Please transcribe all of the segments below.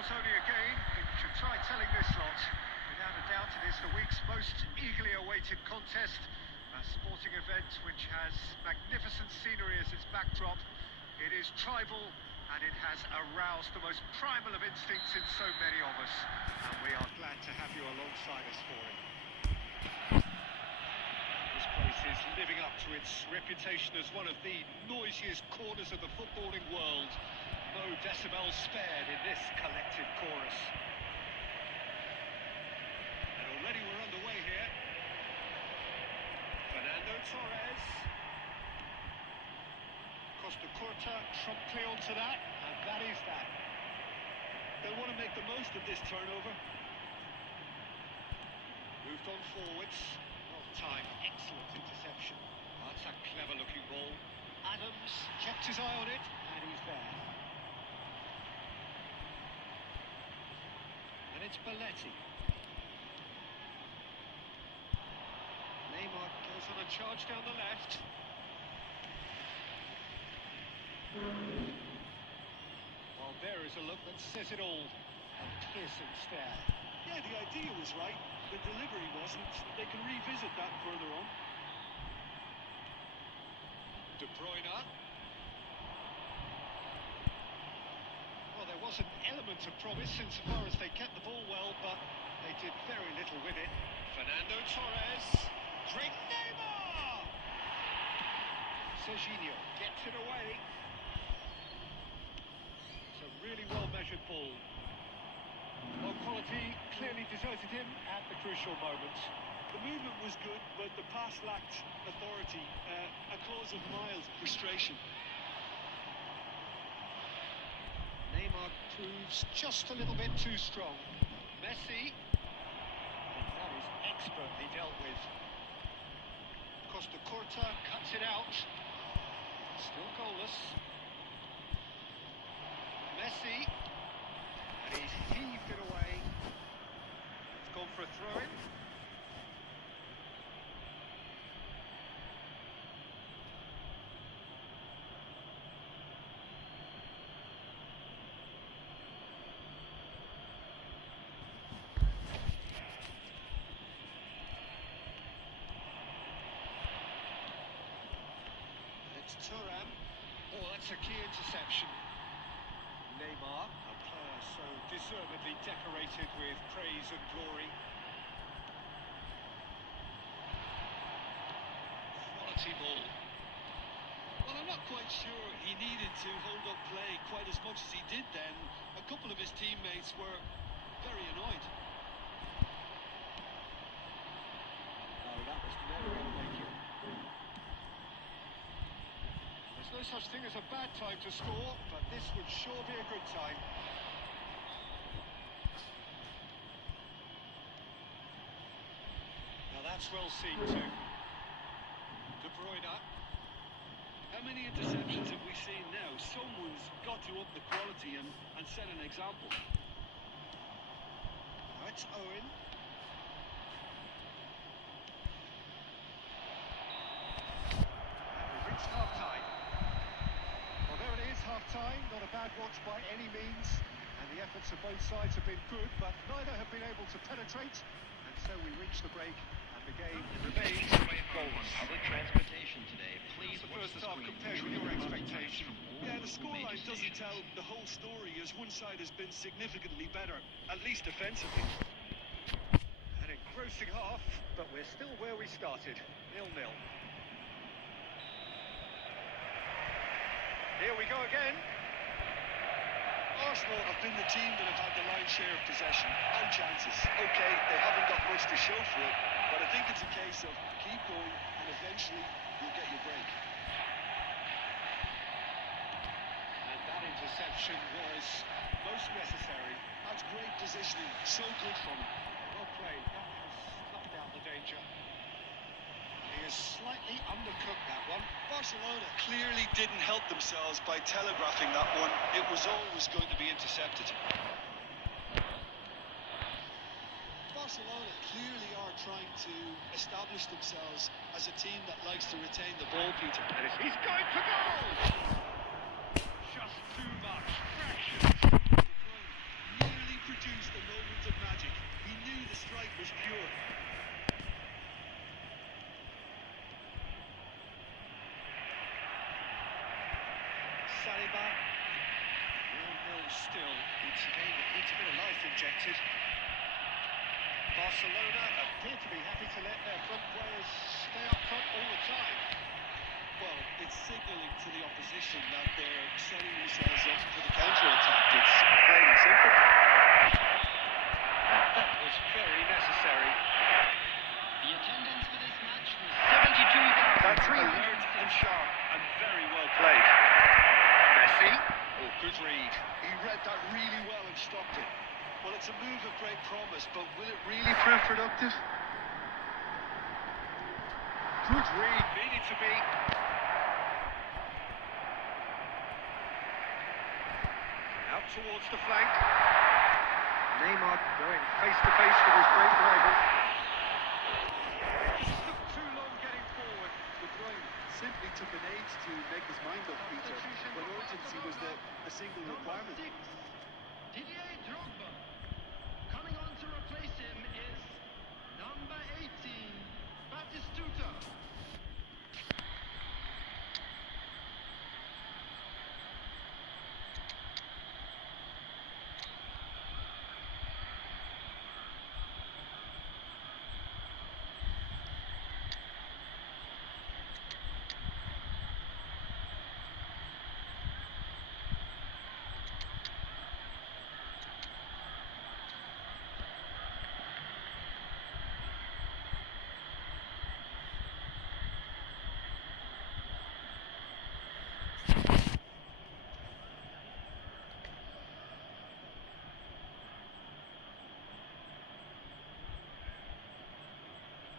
Scores only a game. I think we should try telling this lot. Without a doubt, it is the week's most eagerly awaited contest. A sporting event which has magnificent scenery as its backdrop. It is tribal and it has aroused the most primal of instincts in so many of us. And we are glad to have you alongside us for it. This place is living up to its reputation as one of the noisiest corners of the footballing world. No decibels spared in this collective chorus. And already we're underway here. Fernando Torres. Costa Curta trumped onto that, and that is that. They'll want to make the most of this turnover. Moved on forwards. Well timed, excellent interception. Oh, that's a clever looking ball. Adams kept his eye on it, and he's there. And it's Belletti. Neymar goes on a charge down the left. Well, there is a look that says it all. A piercing stare. Yeah, the idea was right. The delivery wasn't. They can revisit that further on. De Bruyne. Well, there was an element of promise insofar as they kept the ball well, but they did very little with it. Fernando Torres. Drink Neymar! Serginho gets it away. It's a really well-measured ball. Low quality clearly deserted him at the crucial moment. The movement was good, but the pass lacked authority. A cause of mild frustration. Neymar proves just a little bit too strong. Messi. That is expertly dealt with. Costa Curta cuts it out. Still goalless. Messi. And he's heaved it away. It's gone for a throw-in. Turnip. Oh, that's a key interception. Neymar, a player so deservedly decorated with praise and glory. Quality ball. Well, I'm not quite sure he needed to hold up play quite as much as he did then. A couple of his teammates were very annoyed. No, that was never going to make it. There's no such thing as a bad time to score, but this would sure be a good time. Now that's well seen too. De Bruyne. How many interceptions have we seen now? Someone's got to up the quality and set an example. Now it's Owen. And we've reached half-time. Well, there it is, half-time. Not a bad watch by any means. And the efforts of both sides have been good, but neither have been able to penetrate. And so we reach the break, and the game remains goalless. Public transportation today. Please The watch first the half screen. compared with your expectation. Yeah, the scoreline doesn't tell the whole story, as one side has been significantly better, at least defensively. An engrossing half, but we're still where we started, 0-0. Here we go again. Arsenal have been the team that have had the lion's share of possession and chances. Okay, they haven't got much to show for it, but I think it's a case of keep going and eventually you'll get your break. And that interception was most necessary. That's great positioning, so good from him. Well played, that has snuffed out the danger. He has slightly undercooked that one. Barcelona clearly didn't help themselves by telegraphing that one. It was always going to be intercepted. Barcelona clearly are trying to establish themselves as a team that likes to retain the ball, Peter. And he's going for goal! Just too much. Fractions. Nearly was pure. Saliba. 1-0 still. It's a game that needs a bit of life injected. Barcelona appear to be happy to let their front players stay up front all the time. Well, it's signalling to the opposition that they're setting themselves up for the counter-attack. It's plain and simple. That was very necessary. The attendance for this match was 72,000. That's alert and sharp and very well played. Messi. Oh, good read. He read that really well and stopped it. Well, it's a move of great promise, but will it really prove productive? Good read, needed to be. Out towards the flank. Neymar going face to face with his great rival. Just took too long getting forward. De Bruyne simply took an age to make his mind up, Peter, when urgency was the single requirement. Didier Drogba. Coming on to replace him is number 18, Batistuta.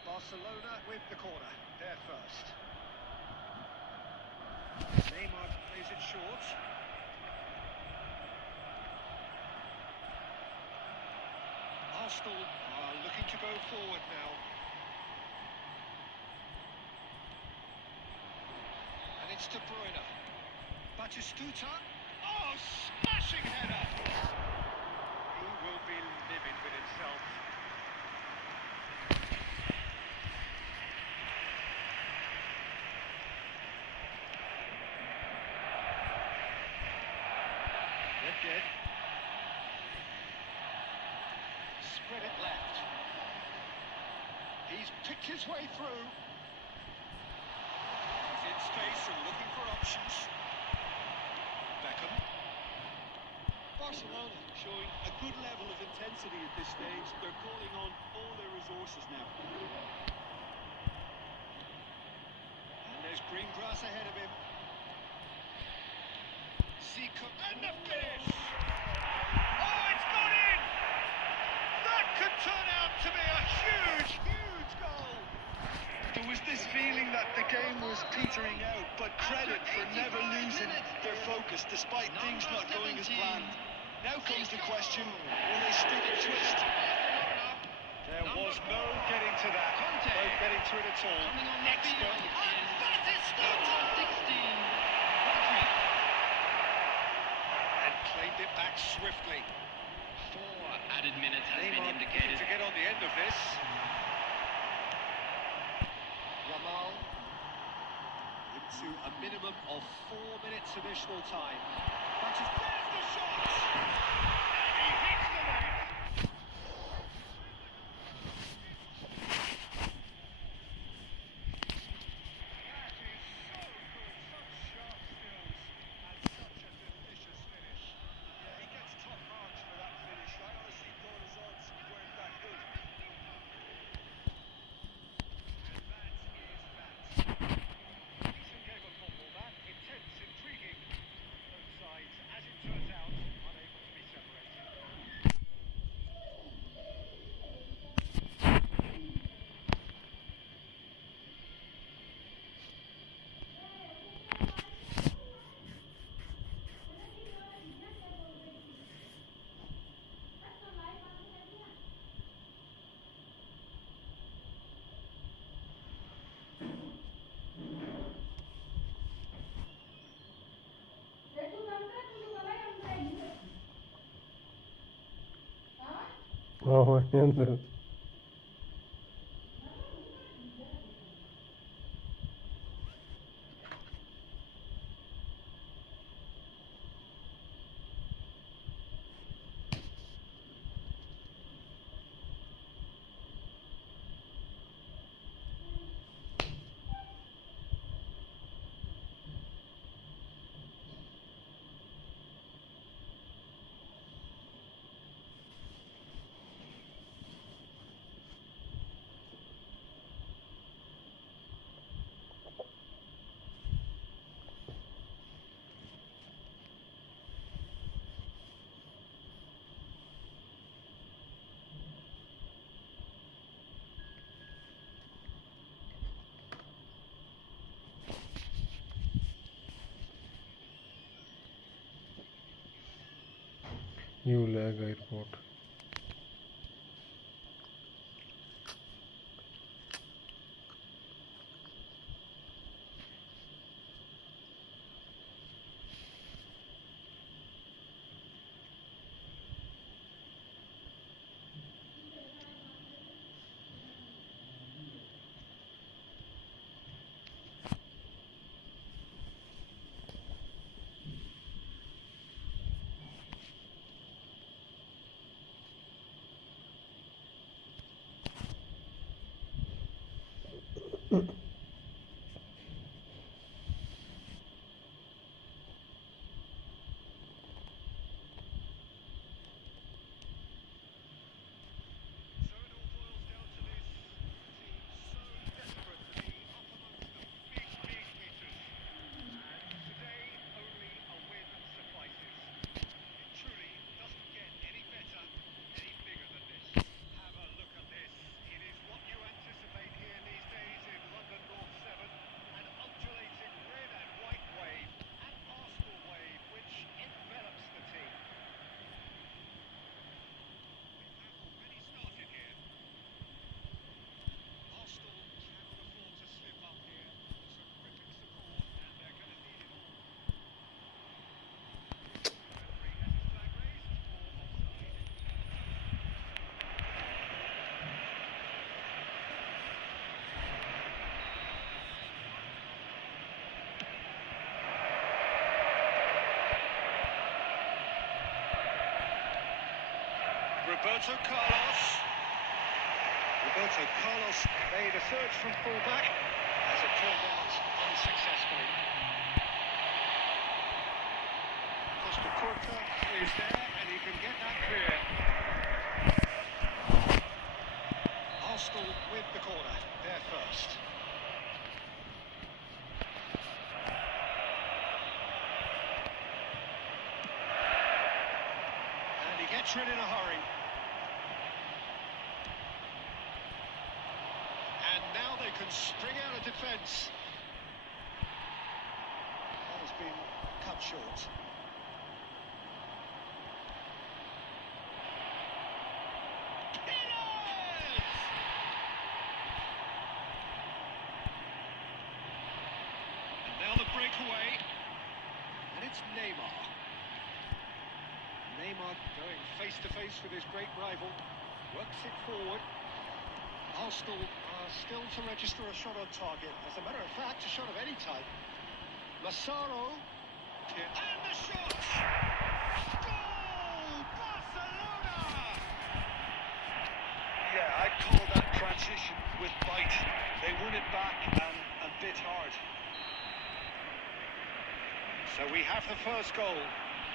Barcelona with the corner, they're first. Neymar plays it short. Arsenal are looking to go forward now. And it's De Bruyne. Batistuta. Oh, smashing header! He will be livid with himself. Dead. Spread it left. He's picked his way through. He's in space and looking for options. Beckham. Barcelona showing a good level of intensity at this stage. They're calling on all their resources now. And there's green grass ahead of him. Zico and the finish! Oh, it's gone in! That could turn out to be a huge, huge goal! There was this feeling that the game was petering out, but credit for never losing their focus despite things not going as planned. Now comes the question, will they stick and twist? There was no getting to that. No getting to it at all. Expert. And Batistuta! 16. Claimed it back swiftly. 4 added minutes has been Neymar indicated. to get on the end of this. Yamal into a minimum of 4 minutes additional time. There's the shot! And he hits the net! Oh, New lag airport. Roberto Carlos made a search from fullback as it turned out unsuccessfully. Costa Curta is there and he can get that clear. Arsenal with the corner, there first. And he gets rid in a hurry. And now they can spring out of defence. That has been cut short. And now the breakaway. And it's Neymar. Neymar going face to face with his great rival. Works it forward. Arsenal are still to register a shot on target. As a matter of fact, a shot of any type. Massaro. And the shot! Goal! Barcelona! Yeah, I'd call that transition with bite. They won it back and bit hard. So we have the first goal.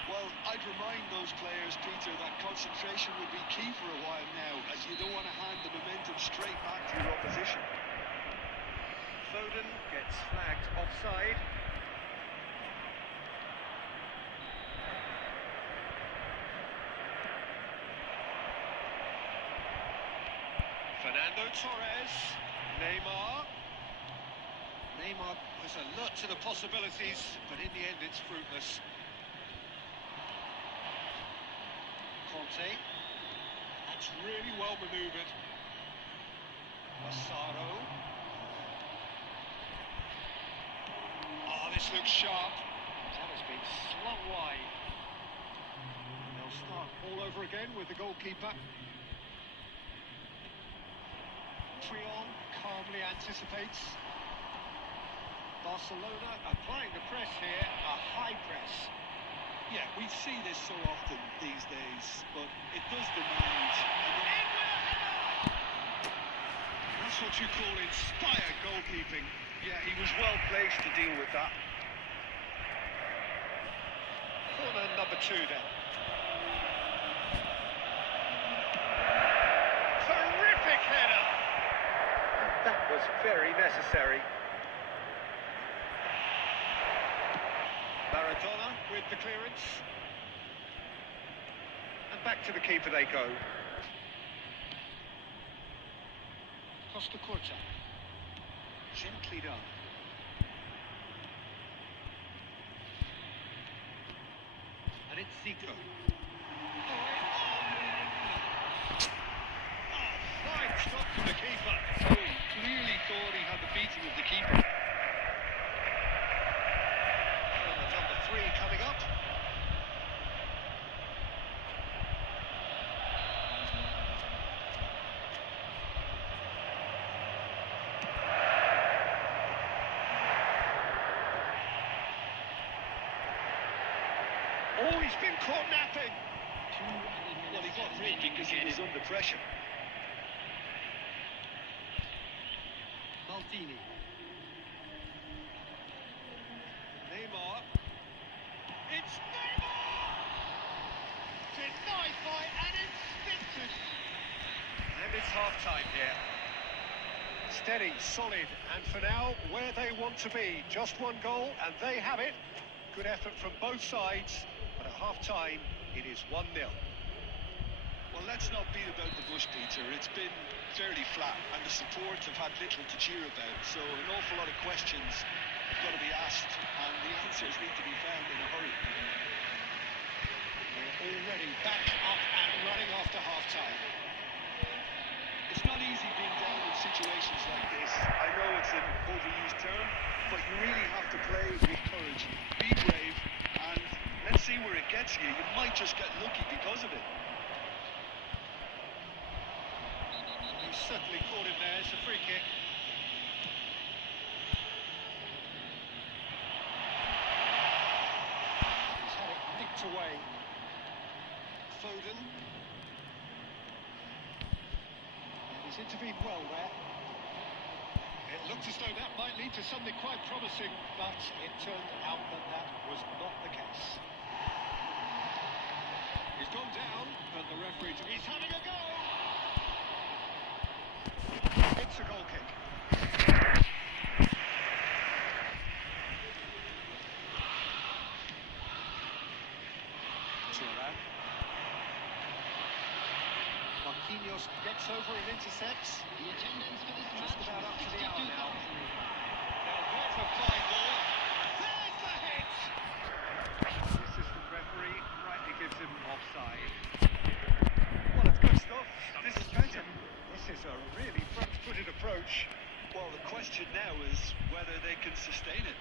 Well, I'd remind those players, Peter, that concentration will be key for a while now, as you don't want to hand the momentum straight back to your opposition. Foden gets flagged offside. Fernando Torres, Neymar. Neymar was alert to the possibilities, but in the end it's fruitless. Conte. That's really well manoeuvred. Massaro. Oh, this looks sharp. That has been slung wide. They'll start all over again with the goalkeeper. Trion calmly anticipates. Barcelona applying the press here, a high press. Yeah, we see this so often these days, but it does demand... That's what you call inspired goalkeeping. Yeah, he was well placed to deal with that. Corner number 2 then. Terrific header! That was very necessary. Maradona with the clearance. And back to the keeper they go. Costa Curta. Gently done. And it's Zico. Fine stop from the keeper. Oh, clearly thought he had the beating of the keeper. Number 3 coming up. Oh, he's been caught napping. Well, he got free because he was under pressure. Maldini. Neymar. It's Neymar! Denied by an instinctive. And it's half-time here. Steady, solid, and for now, where they want to be. Just one goal, and they have it. Good effort from both sides, but at half-time, it is 1-0. Well, let's not beat about the bush, Peter. It's been fairly flat, and the support have had little to cheer about. So an awful lot of questions have got to be asked, and the answers need to be found in a hurry. We're already back up and running after half-time. It's not easy being down in situations like this. I know it's an overused term, but you really have to play with courage. Be brave, and let's see where it gets you. You might just get lucky because of it. He's certainly caught him there. It's a free kick. He's had it nicked away. Foden. And he's intervened well there. It looked as though that might lead to something quite promising, but it turned out that that was not the case. He's gone down, but the referee... He's having a go! It's a goal kick. Turan. Marquinhos gets over and intercepts. The attendance for this Just match about up to the hour now. 62,000. Now there's a fine ball. There's the hit! The assistant referee rightly gives him offside. Well, it's good stuff. This is better. This is a really front-footed approach. Well, the question now is whether they can sustain it.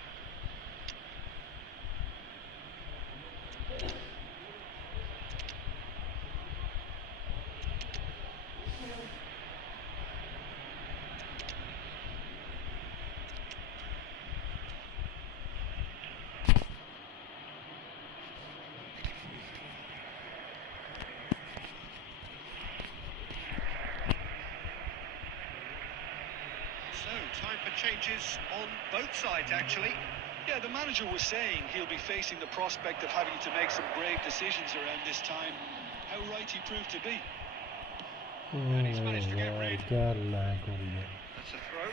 So, time for changes on both sides, actually. Yeah, the manager was saying he'll be facing the prospect of having to make some brave decisions around this time. How right he proved to be. And he's managed to get rid. That's a throw.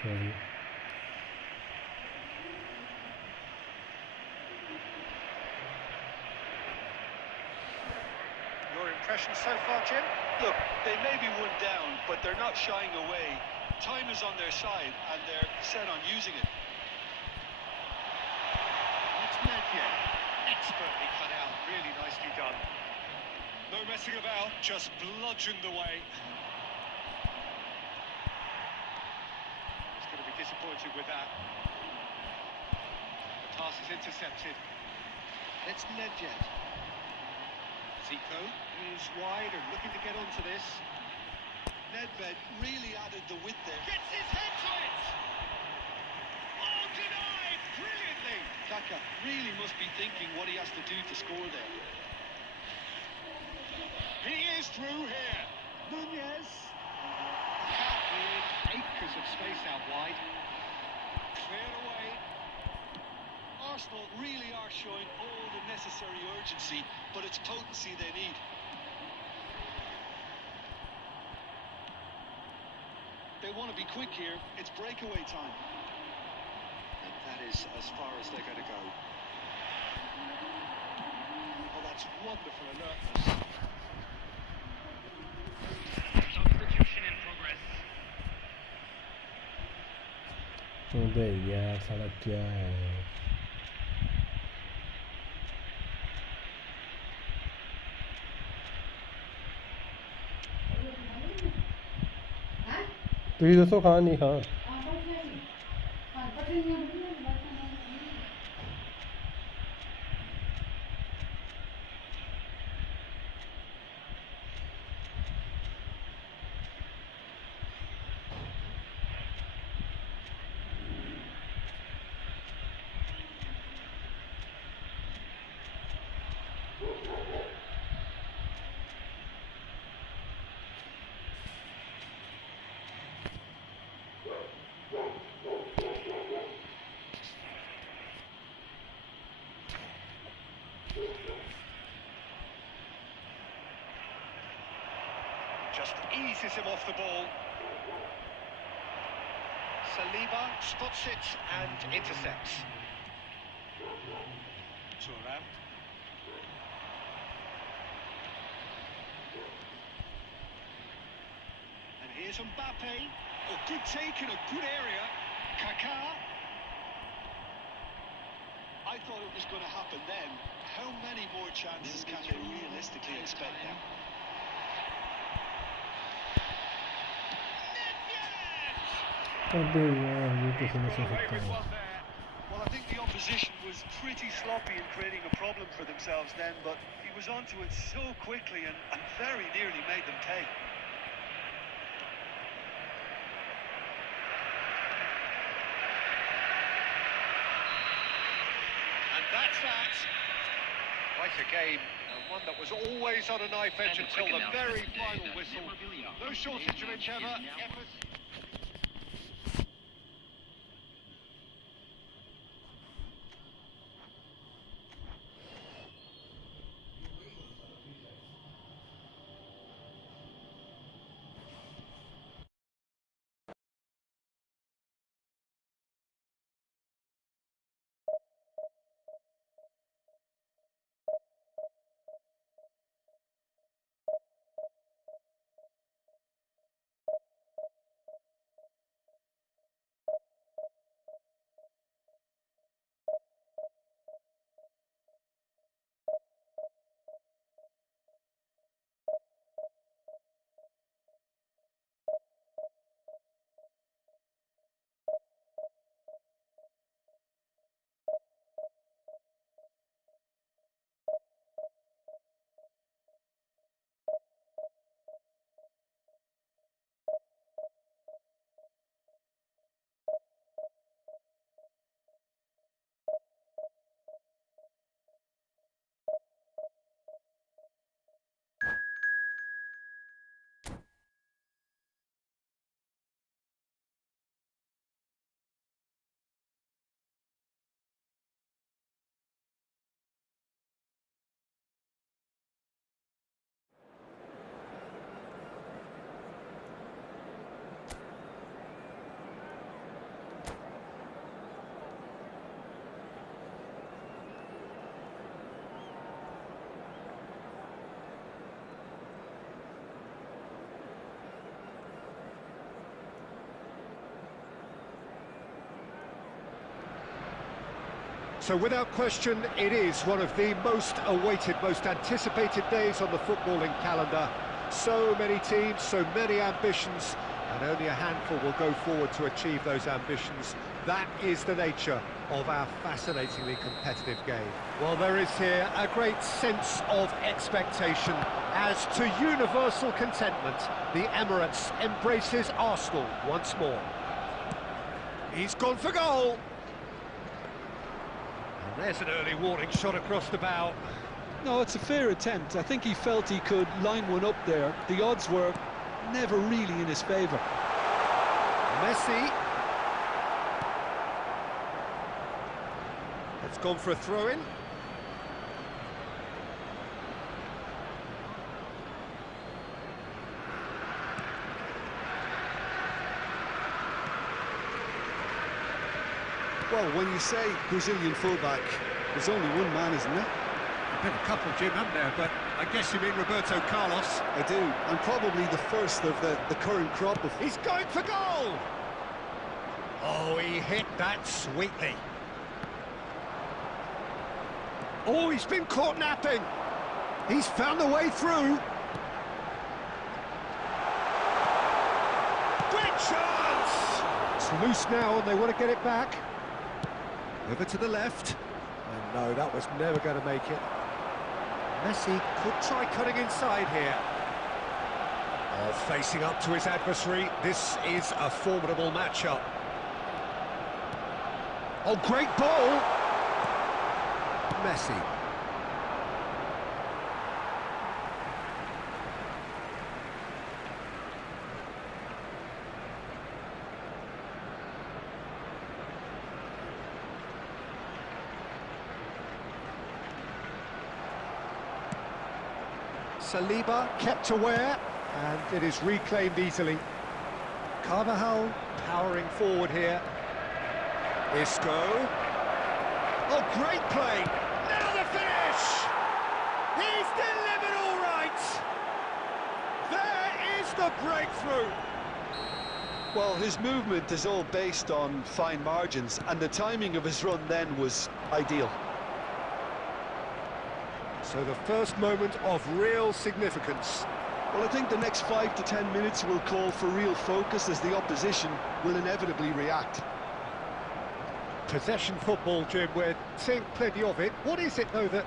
Your impression so far, Jim? Look, they may be one down, but they're not shying away. Time is on their side, and they're set on using it. That's Medvedev. Expertly cut out. Really nicely done. No messing about, just bludgeoned away. He's going to be disappointed with that. The pass is intercepted. It's Medvedev. Zico is wide and looking to get onto this. Nedved really added the width there. Gets his head to it! Oh, denied! Brilliantly! Kaka really must be thinking what he has to do to score there. He is through here. Nunez. With acres of space out wide. Cleared away. Arsenal really are showing all the necessary urgency, but it's potency they need. They want to be quick here. It's breakaway time. And that is as far as they're going to go. Oh, that's wonderful alertness. Substitution in progress. ਤੁਸੀਂ ਦੱਸੋ ਖਾਣ ਨਹੀਂ ਖਾਣ Just eases him off the ball. Saliba spots it and intercepts. Turan. And here's Mbappe. Oh, good take in a good area. Kaká. I thought it was going to happen then. How many more chances can they realistically expect now? Well, I think the opposition was pretty sloppy in creating a problem for themselves then, but he was onto it so quickly and very nearly made them pay. And that's that. Quite a game, and one that was always on a knife edge until the very final whistle. No shortage of endeavour, effort. So without question, it is one of the most awaited, most anticipated days on the footballing calendar. So many teams, so many ambitions, and only a handful will go forward to achieve those ambitions. That is the nature of our fascinatingly competitive game. Well, there is here a great sense of expectation as to universal contentment. The Emirates embraces Arsenal once more. He's gone for goal. And there's an early warning shot across the bow. No, it's a fair attempt. I think he felt he could line one up there. The odds were never really in his favour. Messi. It's gone for a throw-in. Well, when you say Brazilian fullback, there's only one man, isn't there? Been a couple, Jim, haven't there? But I guess you mean Roberto Carlos. I do, and probably the first of the current crop of... He's going for goal! Oh, he hit that sweetly. Oh, he's been caught napping. He's found a way through. Great shot! loose now and they want to get it back. Over to the left. And no, that was never going to make it. Messi could try cutting inside here. Oh, facing up to his adversary. This is a formidable matchup. Oh, great ball! Messi. Saliba kept aware, and it is reclaimed easily. Carvajal powering forward here. Isco. Oh, great play! Now the finish! He's delivered all right! There is the breakthrough! Well, his movement is all based on fine margins, and the timing of his run then was ideal. So the first moment of real significance. Well, I think the next 5 to 10 minutes will call for real focus as the opposition will inevitably react. Possession football, Jim, we're seeing plenty of it. What is it, though, that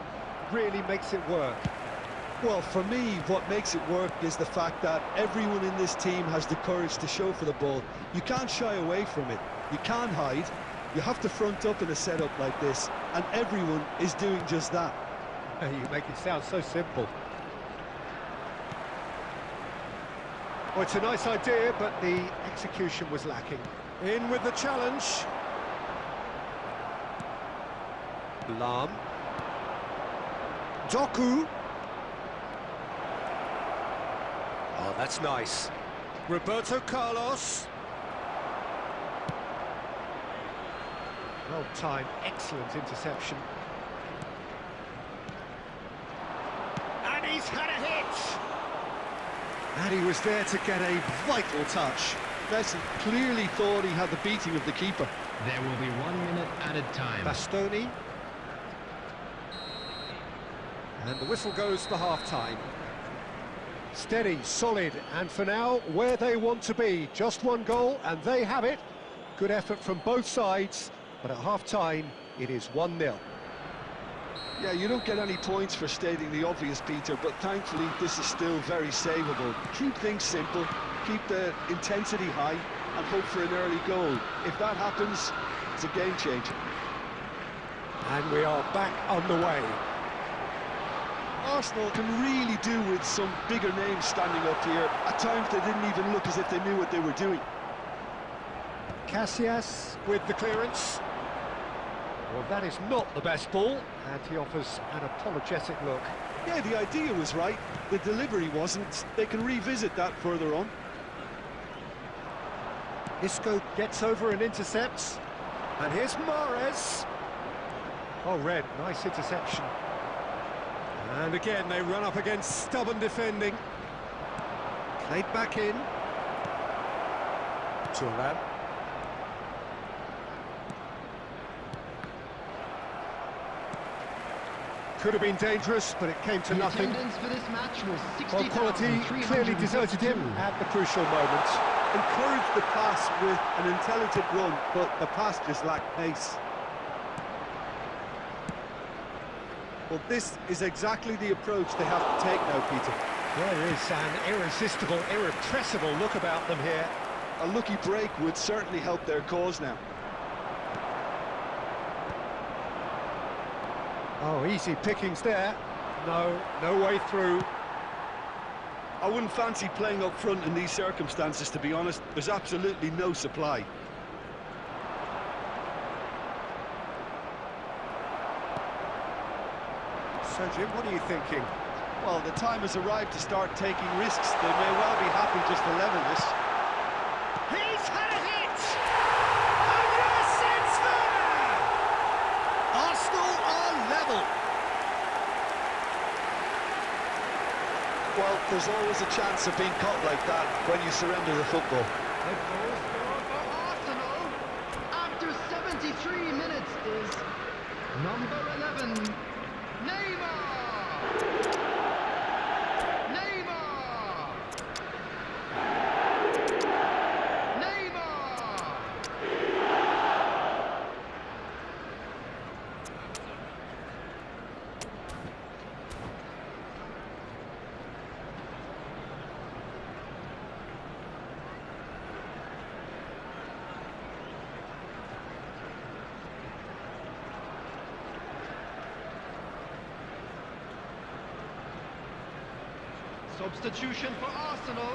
really makes it work? Well, for me, what makes it work is the fact that everyone in this team has the courage to show for the ball. You can't shy away from it. You can't hide. You have to front up in a setup like this, and everyone is doing just that. You make it sound so simple. Well, it's a nice idea, but the execution was lacking. In with the challenge. Lam. Doku. Oh, that's nice. Roberto Carlos. Well timed, excellent interception. And he's had a hit! And he was there to get a vital touch. Messi clearly thought he had the beating of the keeper. There will be 1 minute added time. Bastoni. And the whistle goes for half-time. Steady, solid, and for now, where they want to be. Just one goal, and they have it. Good effort from both sides, but at half-time, it is 1-0. Yeah, you don't get any points for stating the obvious, Peter, but thankfully this is still very savable. Keep things simple, keep the intensity high, and hope for an early goal. If that happens, it's a game changer. And we are back on the way. Arsenal can really do with some bigger names standing up here. At times they didn't even look as if they knew what they were doing. Casillas with the clearance. Well, that is not the best ball, and he offers an apologetic look. Yeah, the idea was right, the delivery wasn't. They can revisit that further on. Isco gets over and intercepts. And here's Mahrez. Oh, Red, nice interception. And again, they run up against stubborn defending. Played back in. Turnip. Could have been dangerous, but it came to The nothing. attendance for this match was Well, quality clearly deserted him 60,352. at the crucial moment. Encouraged the pass with an intelligent run, but the pass just lacked pace. Well, this is exactly the approach they have to take now, Peter. There is an irresistible, irrepressible look about them here. A lucky break would certainly help their cause now. Oh, easy pickings there. No way through. I wouldn't fancy playing up front in these circumstances, to be honest. There's absolutely no supply. So, Jim, what are you thinking? Well, the time has arrived to start taking risks. They may well be happy just to level this. He's had a hit! And yes, it's there! Arsenal are level. Well, there's always a chance of being caught like that when you surrender the football. The goal scorer for Arsenal after 73 minutes is number 11, Neymar! Neymar! Neymar! Substitution for Arsenal.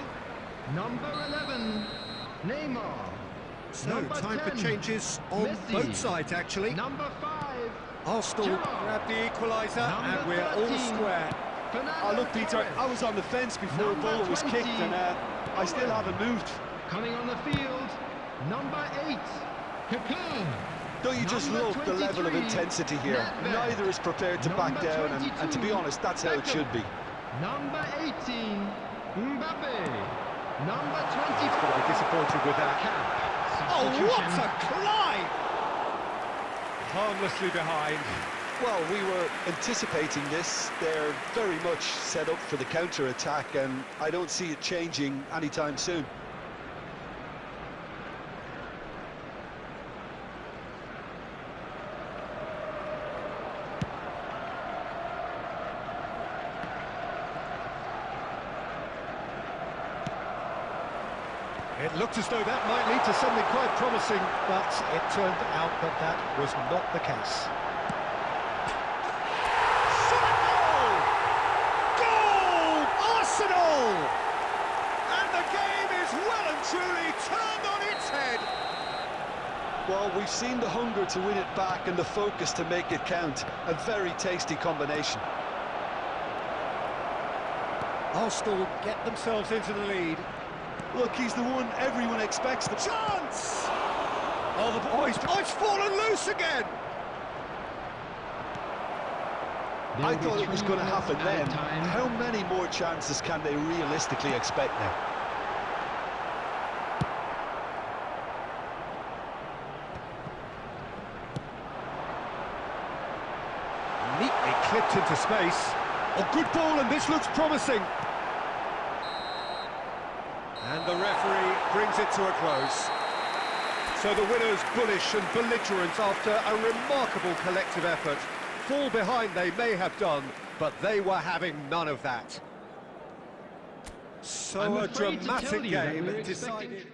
Number 11, Neymar. So, Number time 10, for changes on Messi. both sides, actually. Number 5, Arsenal Gerrard. grab the equaliser, and Number we're all 13, square. Fernando Oh, look, Peter, Torres. I was on the fence before the Number ball was 20, kicked, and I still Owen. haven't moved. Coming on the field, number 8, Cocoon. Don't you just Number love the level of 23, intensity here? Nedved. Neither is prepared to back Number down, and to be 22, honest, that's how it Beckham. should be. Number 18, Mbappe. Number He's 24, going to be disappointed with that. Cap. Oh, what Substitution. a climb! Harmlessly behind. Well, we were anticipating this. They're very much set up for the counter-attack, and I don't see it changing anytime soon. It looked as though that might lead to something quite promising, but it turned out that that was not the case. Shot goal! Goal! Arsenal! And the game is well and truly turned on its head. Well, we've seen the hunger to win it back and the focus to make it count. A very tasty combination. Arsenal get themselves into the lead. Look, he's the one everyone expects. The Chance! Oh, the boys! Oh, it's fallen loose again! I thought it was going to happen then. Time. How many more chances can they realistically expect now? Neatly clipped into space. A good ball, and this looks promising. And the referee brings it to a close. So the winners, bullish and belligerent after a remarkable collective effort. Fall behind they may have done, but they were having none of that. So I'm a afraid to tell dramatic you that game we're expecting- decided...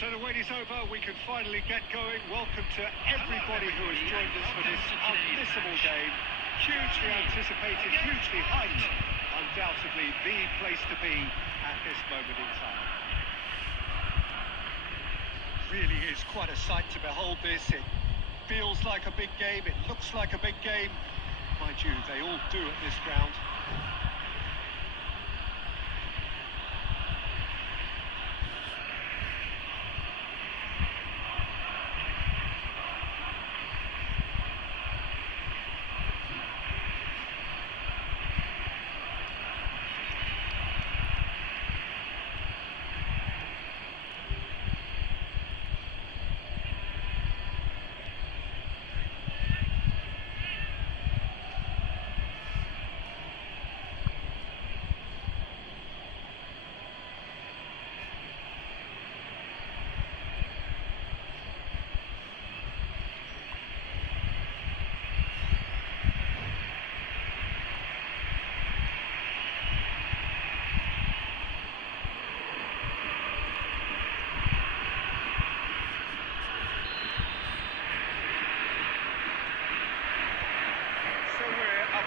So the wait is over, we can finally get going. Welcome to everybody who has joined us for this unmissable game. Hugely anticipated, hugely hyped. Undoubtedly the place to be at this moment in time. Really is quite a sight to behold this. It feels like a big game, it looks like a big game. Mind you, they all do at this ground.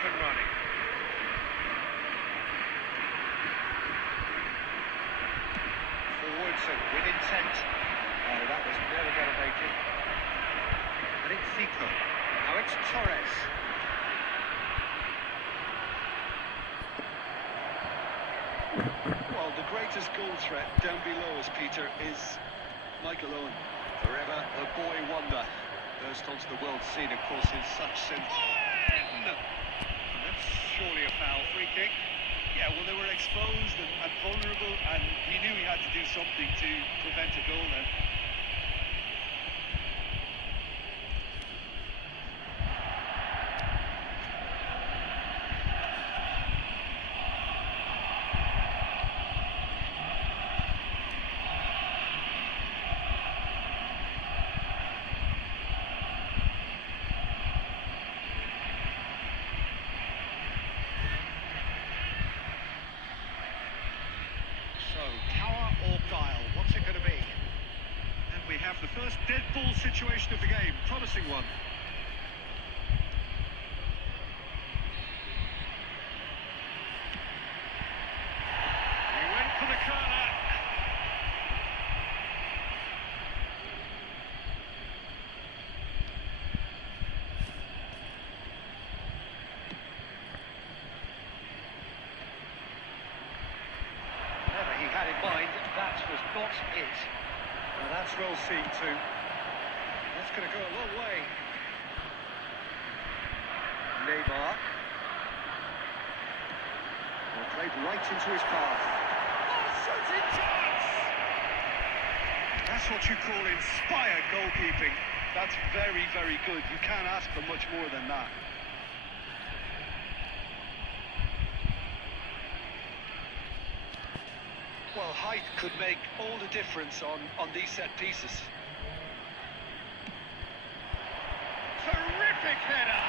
Running. Forwards and with intent. Oh, that was never going to make it. And it's Zico. Now it's Torres. Well, the greatest goal threat down below us, Peter, is Michael Owen. Forever the boy wonder. Burst onto the world scene, of course, in such sense. That's surely a foul. Free kick. Yeah, well, they were exposed and vulnerable, and he knew he had to do something to prevent a goal then. Power or guile, what's it going to be? And we have the first dead ball situation of the game, promising one. He went for the corner. Had in mind, that was not it. Now that's well seen too. That's going to go a long way. Neymar. Well, played right into his path. Oh, shooting chance! That's what you call inspired goalkeeping. That's very, very good. You can't ask for much more than that. Well, height could make all the difference on these set pieces. Terrific header!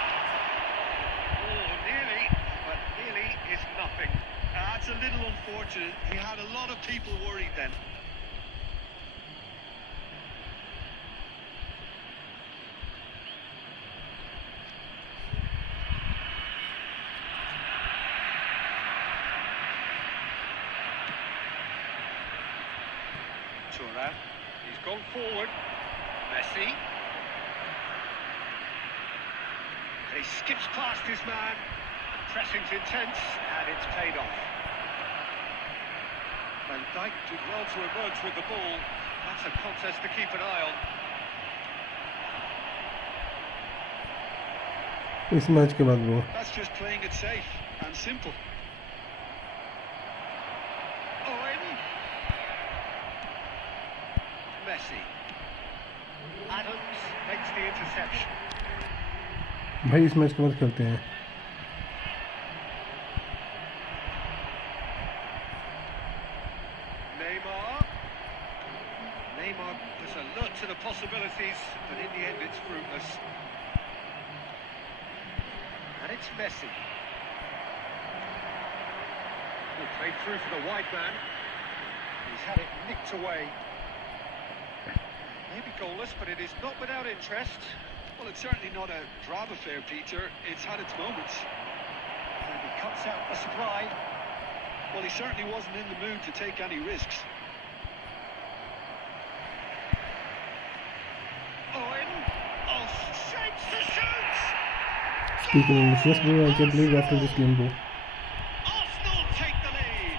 Oh, nearly, but nearly is nothing. That's a little unfortunate. He had a lot of people worried then. Turnip, he's gone forward. Messi. And he skips past his man. Pressing's intense, and it's paid off. Van Dijk did well to emerge with the ball. That's a contest to keep an eye on. इस match के बाद वो That's just playing it safe and simple. Messi. Adams makes the interception. भाई इस match के बाद खेलते हैं Neymar was alert to the possibilities, but in the end it's fruitless. And it's Messi. Who played through for the wide man. He's had it nicked away. Maybe goalless, but it is not without interest. Well, it's certainly not a drab affair, Peter. It's had its moments. And he cuts out the supply. Well, he certainly wasn't in the mood to take any risks. Owen. Oh, shapes the shoots! Speaking English, yes bro, I can't believe after this game bro. Arsenal take the lead.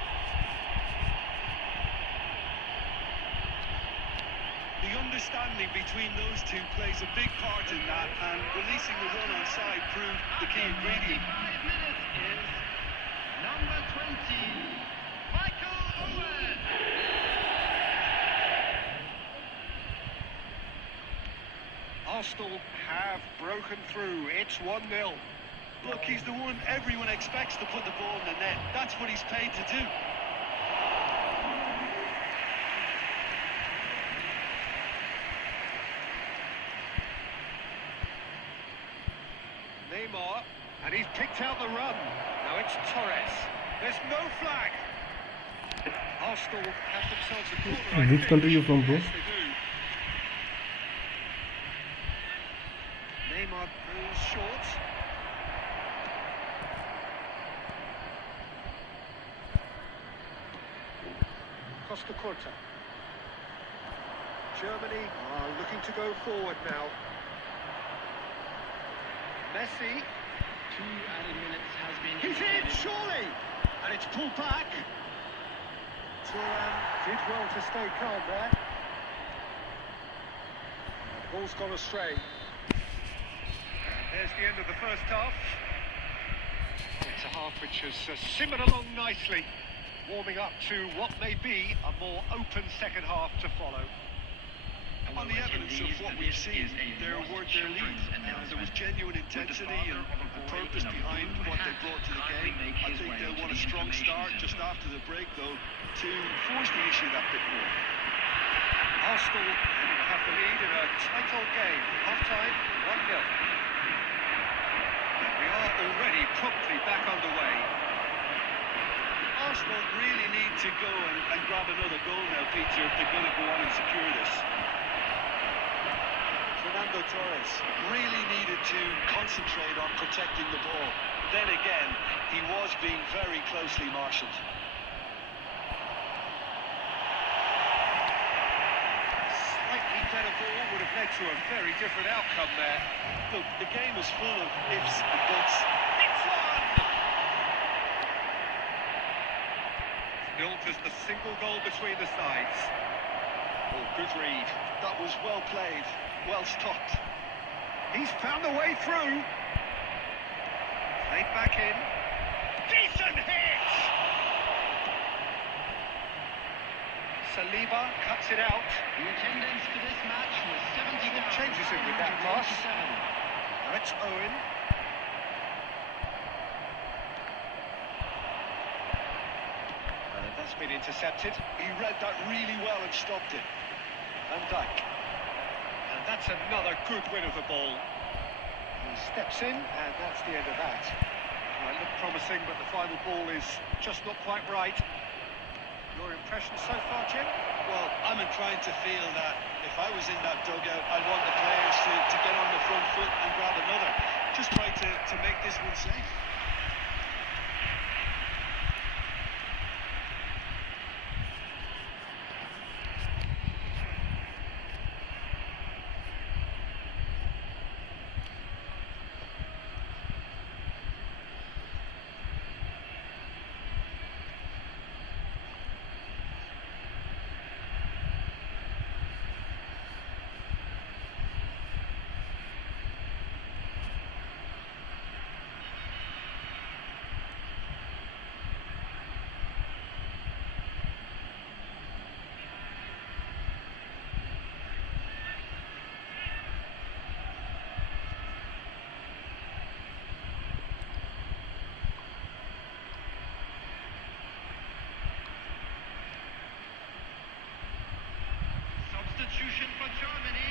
The understanding between those two plays a big part in that, and releasing the run on side proved the key ingredient. 5 minutes is number 20, Michael Owen. Arsenal have broken through. It's 1-0. Look, he's the one everyone expects to put the ball in the net. That's what he's paid to do. Neymar, and he's picked out the run. Now it's Torres. There's no flag. Arsenal have themselves a corner. I Which think. country you from bro? Yes, they do. Neymar moves short. Costa Curta. Germany are looking to go forward now. Messi. 2 added minutes has been He's in, indicated. surely! And it's pulled back. Thuram did well to stay calm there. The ball's gone astray. And there's the end of the first half. It's a half which has simmered along nicely, warming up to what may be a more open second half to follow. On the evidence of what we've seen, they're worth their lead. There was genuine intensity and purpose behind what they brought to the game. I think they'll want a strong start just after the break, though, to force the issue that bit more. Arsenal have the lead in a tight old game. Half-time, 1-0. And we are already promptly back underway. Arsenal really need to go and grab another goal now, Peter, if they're going to go on and secure this. Fernando Torres really needed to concentrate on protecting the ball. Then again, he was being very closely marshalled. Slightly better ball would have led to a very different outcome there. Look, the game is full of ifs and buts. It's one! Built as the single goal between the sides. Oh, good read. That was well played, well stopped. He's found the way through. Played back in. Decent hit! Saliba cuts it out. The attendance for this match was 70,000. Changes it with that pass. Now it's Owen. That's been intercepted. He read that really well and stopped it. Van Dijk. And that's another good win of the ball. He steps in, and that's the end of that. Well, it looked promising, but the final ball is just not quite right. Your impression so far, Jim? Well, I'm inclined to feel that if I was in that dugout, I'd want the players to get on the front foot and grab another. Just try to make this one safe. Substitution for Germany,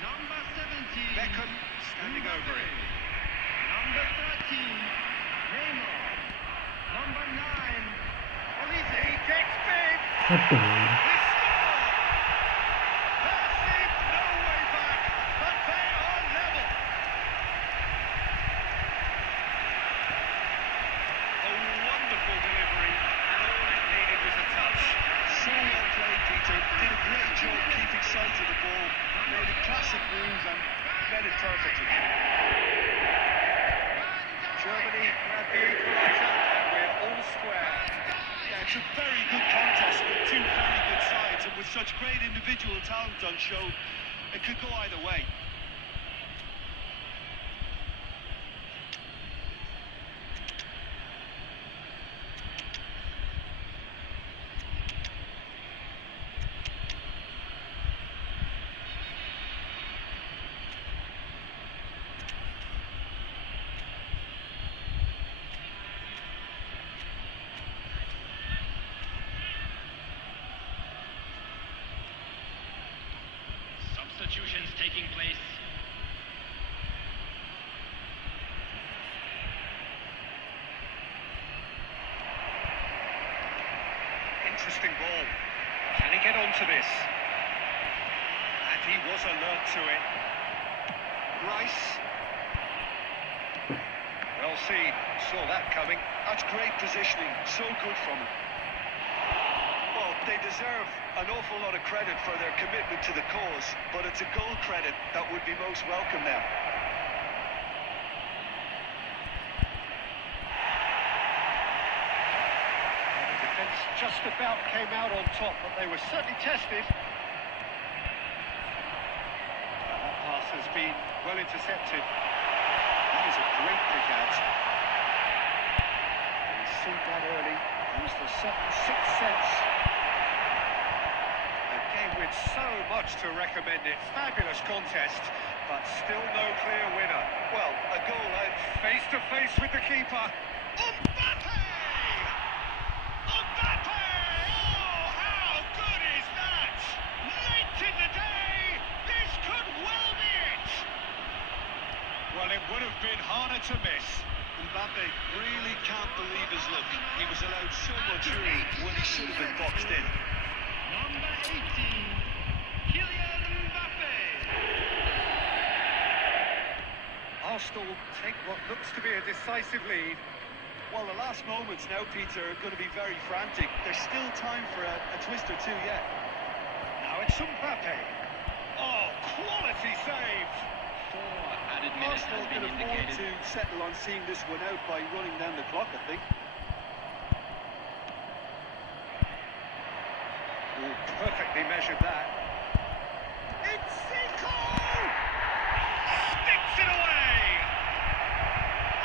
number 17. Beckham standing over it. Number 13, Neymar. Number 9, He gets big. What the hell? He scored! Percy classic move and read it perfectly. Germany had the equaliser, and we're all square. Yeah, it's a very good contest with two very good sides, and with such great individual talent on show, it could go either way. Substitutions taking place. Interesting ball. Can he get onto this? And he was alert to it. Rice. Well seen. Saw that coming. That's great positioning, so good from him. Well, they deserve an awful lot of credit for their commitment to the cause, but it's a goal credit that would be most welcome now. The defence just about came out on top, but they were certainly tested. That pass has been well intercepted. That is a great pick out. He's seen that early, used the certain sixth sense. A game with so much to recommend it. Fabulous contest, but still no clear winner. Well, a goal out. Face to face with the keeper. Mbappe! Mbappe! Oh, how good is that? Late in the day, this could well be it. Well, it would have been harder to miss. Mbappe really can't believe his luck. He was allowed so much room when he should have been boxed in. Number 18, Kylian Mbappe. Arsenal take what looks to be a decisive lead. Well, the last moments now, Peter, are going to be very frantic. There's still time for a twist or two yet. Now it's Mbappe. Oh, quality save! 4 added minutes Arsenal has been can afford indicated. to settle on seeing this one out by running down the clock, I think. Oh, perfectly measured that. It's Zico! Sticks it away!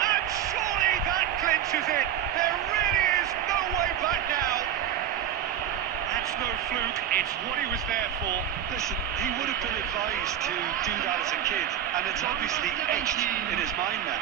And surely that clinches it. There really is no way back now. That's no fluke. It's what he was there for. Listen, he would have been advised to do that as a kid, and it's obviously etched in his mind now.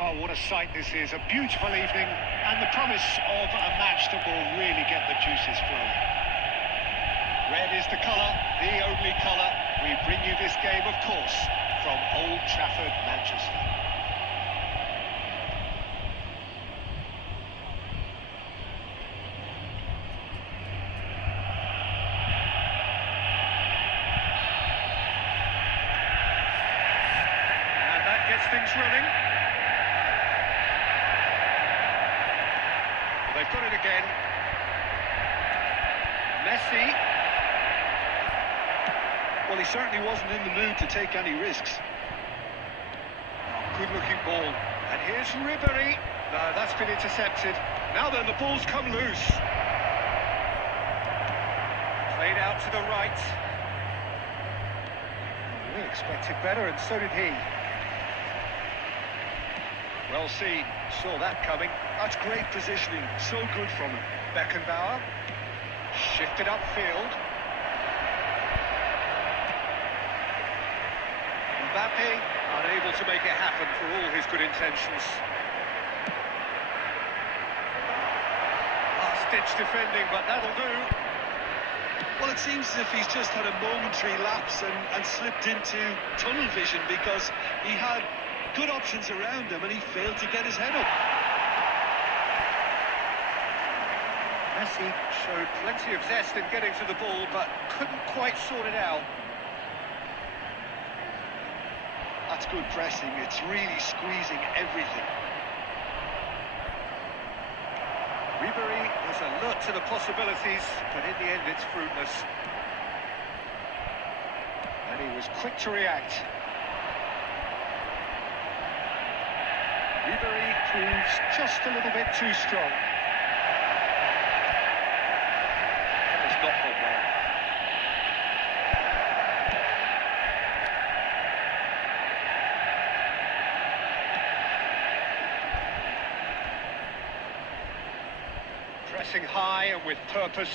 Well, what a sight this is. A beautiful evening and the promise of a match that will really get the juices flowing. Red is the colour, the only colour. We bring you this game, of course, from Old Trafford, Manchester. And that gets things running. Well, they've got it again. Messi. Well, he certainly wasn't in the mood to take any risks. Good-looking ball. And here's Ribery. No, that's been intercepted. Now then, the ball's come loose. Played out to the right. We expected better, and so did he. Well seen. Saw that coming. That's great positioning. So good from him. Beckenbauer. Shifted upfield. Mbappe, unable to make it happen for all his good intentions. Last-ditch defending, but that'll do. Well, it seems as if he's just had a momentary lapse and slipped into tunnel vision, because he had good options around him and he failed to get his head up. Messi showed plenty of zest in getting to the ball, but couldn't quite sort it out. That's good pressing. It's really squeezing everything. Ribery was alert to the possibilities, but in the end it's fruitless. And he was quick to react. Ribery proves just a little bit too strong. That has not gone well. Pressing high and with purpose.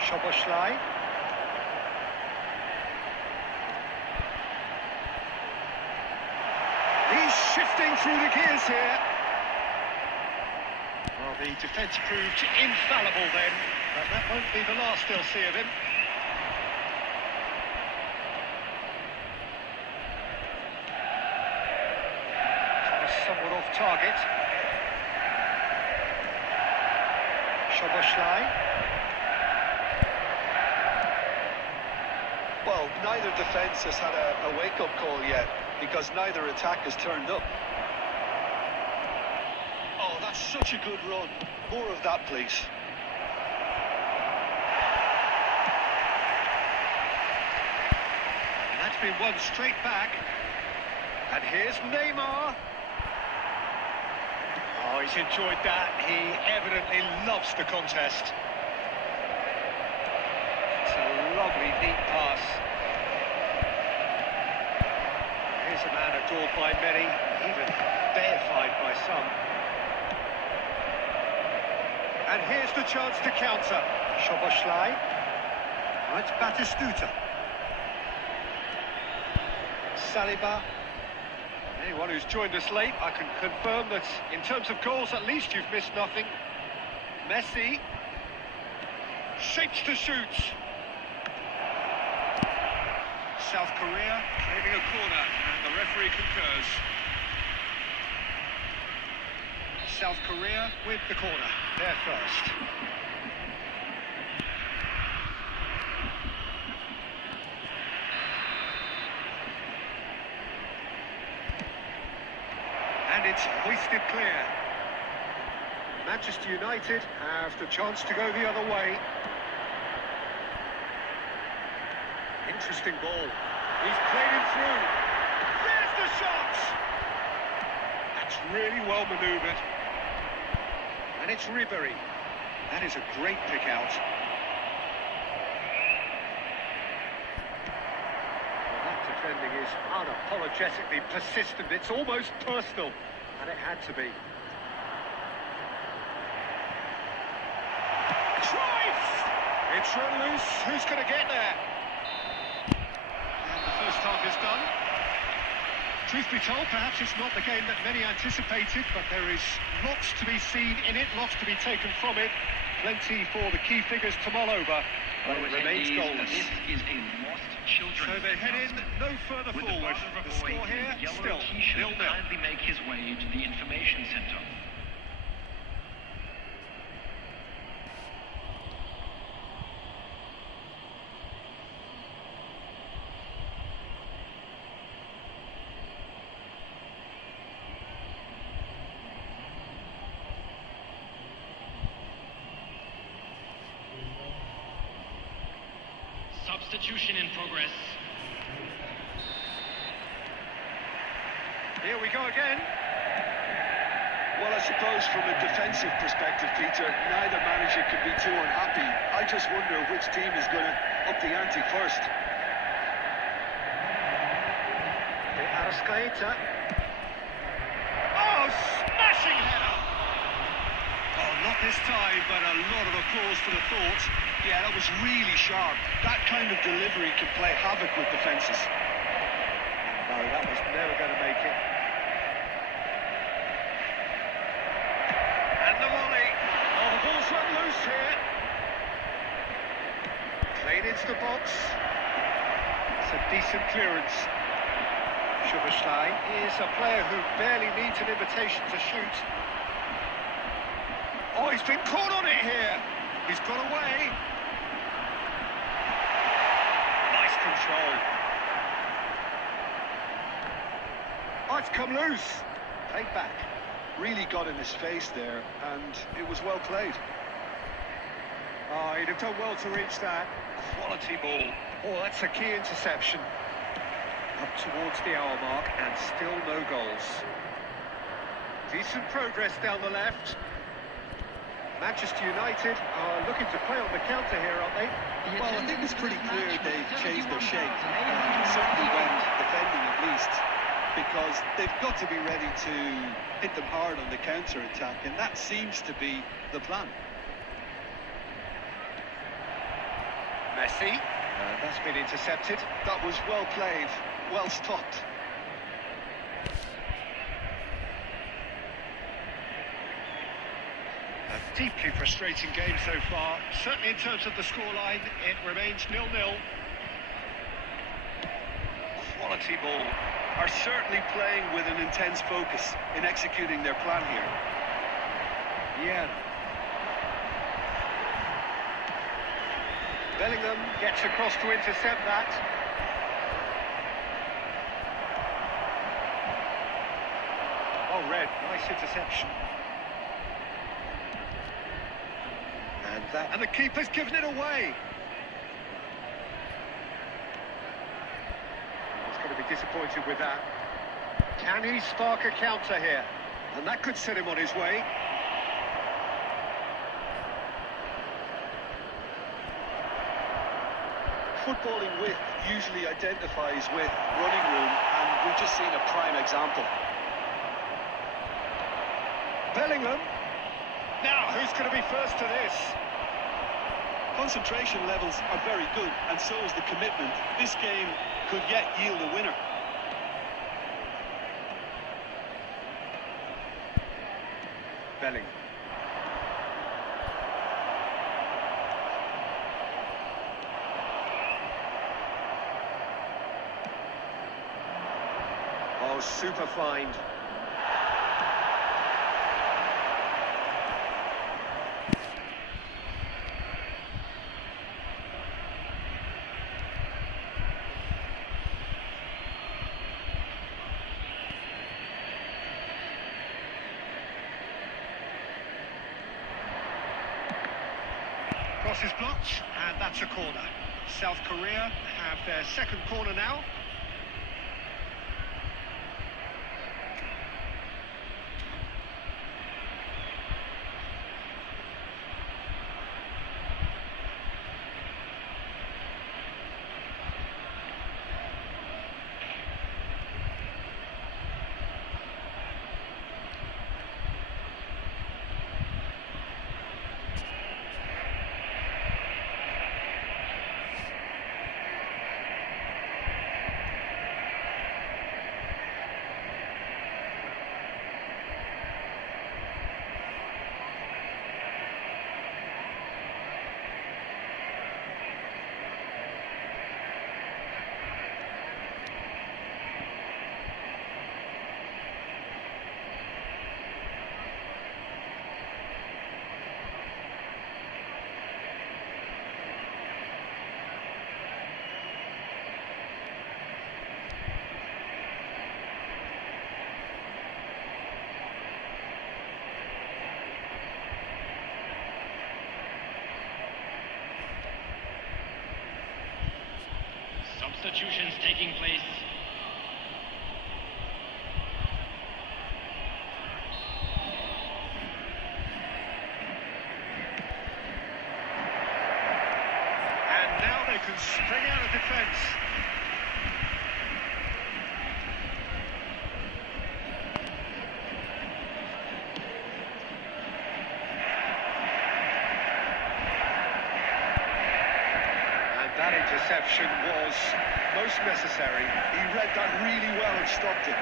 Szoboszlai. He's shifting through the gears here. Well, the defence proved infallible then, but that won't be the last they'll see of him. Somewhat off target. Szoboszlai. Well, neither defence has had a wake-up call yet, because neither attack has turned up. Oh, that's such a good run. More of that, please. And that's been won straight back. And here's Neymar. Oh, he's enjoyed that. He evidently loves the contest. It's a lovely, neat pass. Here's a man adored by many, even deified by some. And here's the chance to counter. Szoboszlai. Oh, it's Batistuta. Saliba. Anyone who's joined us late, I can confirm that in terms of goals, at least you've missed nothing. Messi shapes to shoot. South Korea claiming a corner, and the referee concurs. South Korea with the corner, they're first. And it's hoisted clear. Manchester United have the chance to go the other way. Interesting ball. He's played him through. There's the shot! That's really well manoeuvred. And it's Ribery. That is a great pick out. Well, that defending is unapologetically persistent. It's almost personal. And it had to be. Cruyff! It's run loose. Who's going to get there? And the first half is done. Truth be told, perhaps it's not the game that many anticipated, but there is lots to be seen in it, lots to be taken from it. Plenty for the key figures to mull over. But it remains goalless. This is a lost children. So they head in no further forward. The score here still 0-0. Kindly make his way to the information centre. Substitution in progress. Here we go again. Well, I suppose from a defensive perspective, Peter, neither manager can be too unhappy. I just wonder which team is going to up the ante first. The Arrascaeta. Oh, smashing header! Oh, not this time, but a lot of applause for the thought. Yeah, that was really sharp. That kind of delivery can play havoc with defences. No, that was never going to make it. And the volley. Oh, the ball's run loose here. Played into the box. It's a decent clearance. Schuberstein is a player who barely needs an invitation to shoot. Oh, he's been caught on it here. He's got away. Nice control. Oh, it's come loose. Played back. Really got in his face there, and it was well played. Oh, he'd have done well to reach that. Quality ball. Oh, that's a key interception. Up towards the hour mark, and still no goals. Decent progress down the left. Manchester United are looking to play on the counter here, aren't they? Well, I think it's pretty clear they've changed their shape, certainly when defending at least, because they've got to be ready to hit them hard on the counter-attack, and that seems to be the plan. Messi, that's been intercepted. That was well played, well stopped. A deeply frustrating game so far. Certainly in terms of the scoreline, it remains 0-0. Quality ball. Are certainly playing with an intense focus in executing their plan here. Yeah. Bellingham gets across to intercept that. Oh, Red, nice interception. And the keeper's given it away. He's going to be disappointed with that. Can he spark a counter here? And that could set him on his way. Footballing width usually identifies with running room, and we've just seen a prime example. Bellingham. Now, who's going to be first to this? Concentration levels are very good, and so is the commitment. This game could yet yield a winner. Bellingham. Oh, super find. Cross is blocked, and that's a corner. South Korea have their second corner now. substitutions taking place. And now they can spring out of defence. That interception was most necessary. He read that really well and stopped it.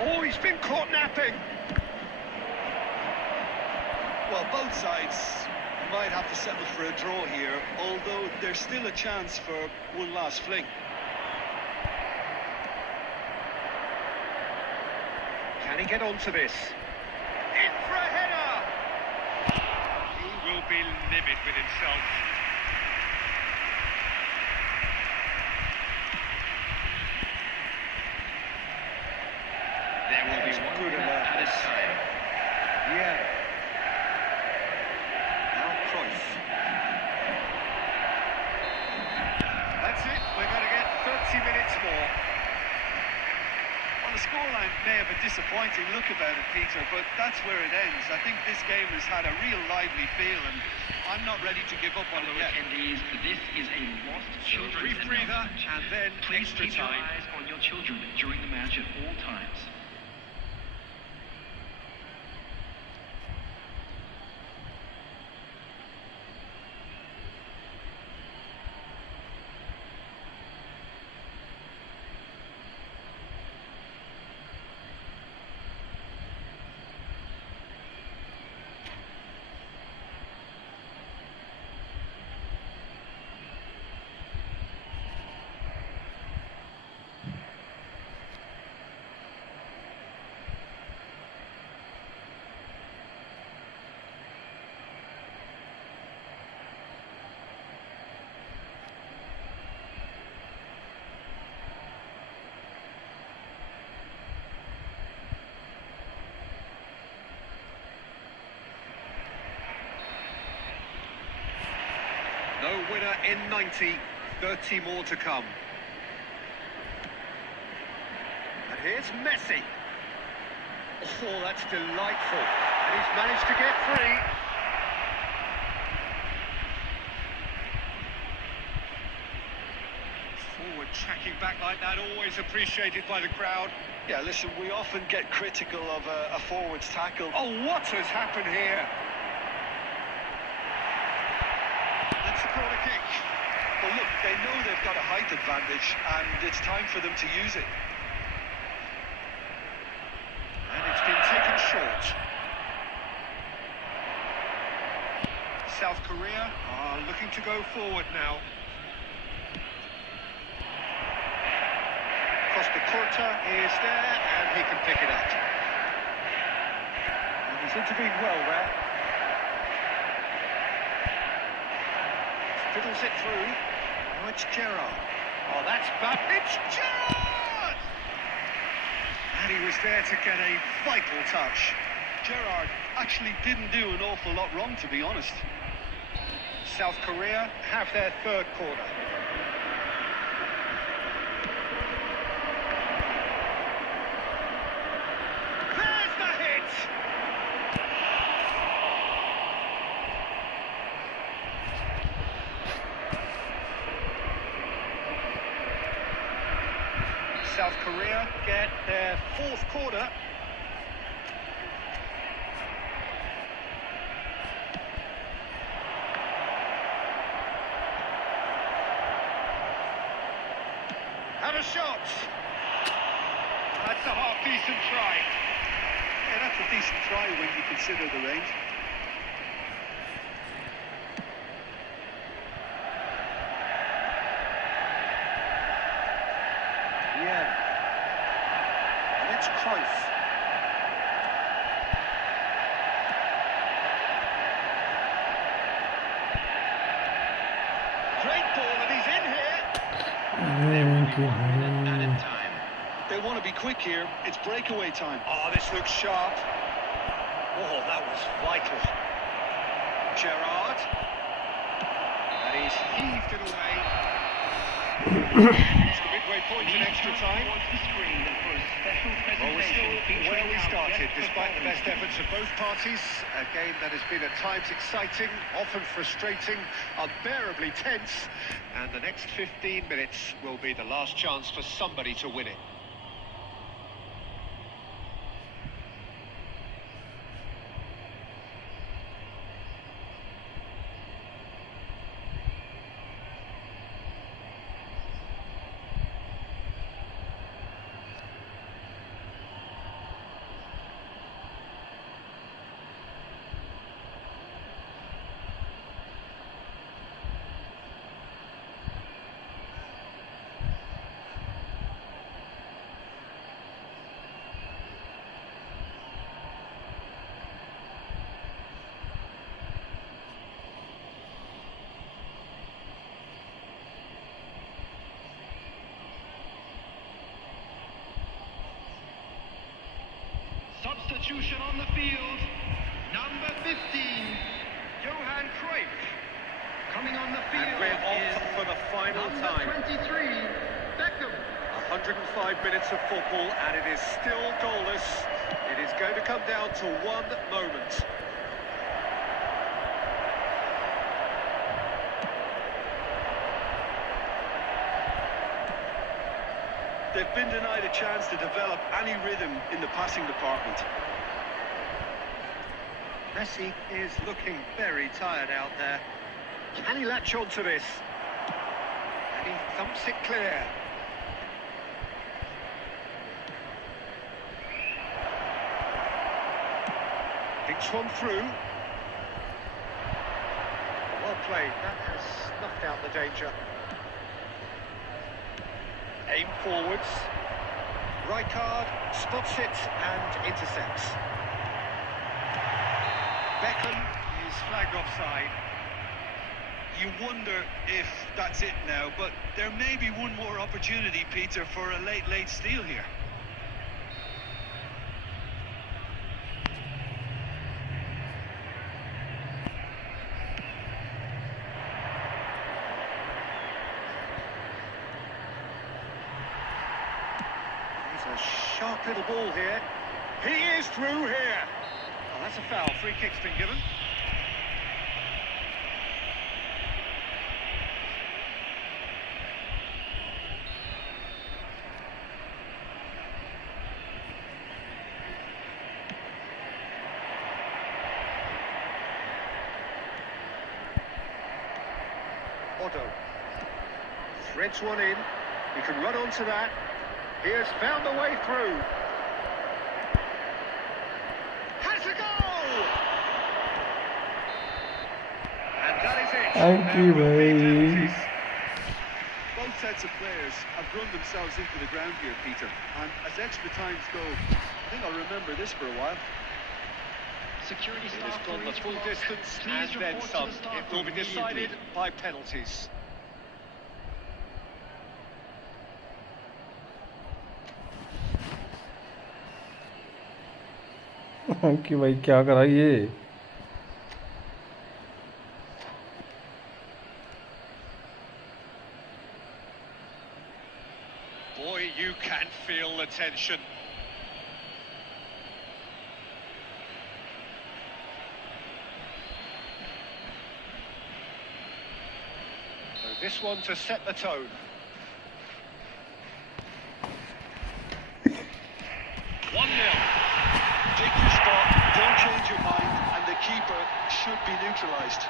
Oh, he's been caught napping. Well, both sides might have to settle for a draw here, although there's still a chance for one last fling. Can he get onto this? In for a header! He will be livid with himself. There will be one Good winner enough. at a time. Yeah. Now Cruyff. That's it. We're going to get 30 minutes more. Well, the scoreline may have a disappointing look about it, Peter, but that's where it ends. I think this game has had a real lively feel, and I'm not ready to give up on it Fellow yet. attendees, this is a lost children's Brief breather announcement. and then Please extra keep your time. eyes on your children during the match at all times. No winner in 90, 30 more to come. And here's Messi. Oh, that's delightful. And he's managed to get free. Forward tracking back like that, always appreciated by the crowd. Yeah, listen, we often get critical of a forward's tackle. Oh, what has happened here? That's the corner kick. But look, they know they've got a height advantage, and it's time for them to use it. And it's been taken short. South Korea are looking to go forward now. Costa Curta is there, and he can pick it up. And he's intervened well there. Fiddles it through. Oh, it's Gerrard. Oh, that's bad. It's Gerrard! And he was there to get a vital touch. Gerrard actually didn't do an awful lot wrong, to be honest. South Korea have their third corner. There's the hit! South Korea get their fourth corner. And a shot! That's a half-decent try. Yeah, that's a decent try when you consider the range. Yeah. And it's Cruyff. Great ball, and he's in here. Added time. They want to be quick here. It's breakaway time. Oh, this looks sharp. Oh, that was vital. Gerrard. And he's heaved it away. It's the midway point in extra time. Well, we're still where we started, despite the best efforts of both parties. A game that has been at times exciting, often frustrating, unbearably tense. And the next 15 minutes will be the last chance for somebody to win it. Substitution on the field, number 15, Johan Cruyff. Coming on the field, And we're off for the final time. number 23, Beckham. 105 minutes of football, and it is still goalless. It is going to come down to one moment. They've been denied a chance to develop any rhythm in the passing department. Messi is looking very tired out there. Can he latch on to this? And he thumps it clear. Thinks one through. Well played, that has snuffed out the danger. Aim forwards. Rijkaard spots it and intercepts. Beckham is flagged offside. You wonder if that's it now, but there may be one more opportunity, Peter, for a late steal here. A sharp little ball here. He is through here. Oh, that's a foul. Free kick's been given. Otto threads one in. He can run onto that. He has found a way through. Has a goal! And that is it. Thank you, Ray. Both sets of players have run themselves into the ground here, Peter. And as extra times go, I think I'll remember this for a while. Security It staff has gone the for each full block. distance Please and then report to some. the staff It will be room decided immediately. by penalties. कि भाई क्या करा ये Boy, you can feel the tension. So this one to set the tone. 1-0. Take your spot, don't change your mind, and the keeper should be neutralised.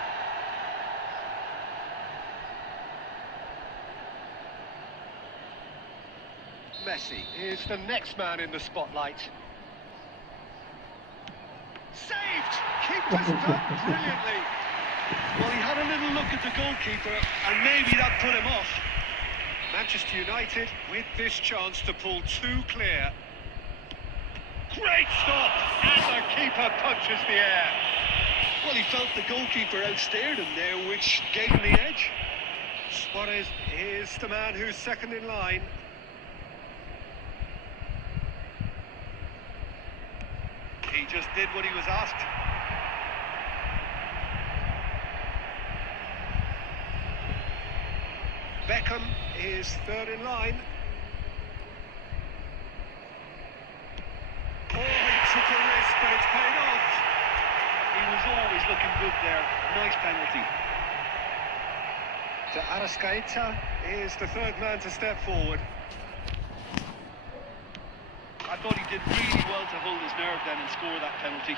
Messi is the next man in the spotlight. Saved! Keeper's done brilliantly. Well, he had a little look at the goalkeeper, and maybe that put him off. Manchester United with this chance to pull two clear. Great stop! And the keeper punches the air. Well, he felt the goalkeeper outstared him there, which gave him the edge. Suarez is the man who's second in line. He just did what he was asked. Beckham is third in line. Oh, he took a risk, but it's paid off. He was always looking good there. Nice penalty. De Arrascaeta is the third man to step forward. I thought he did really well to hold his nerve then and score that penalty.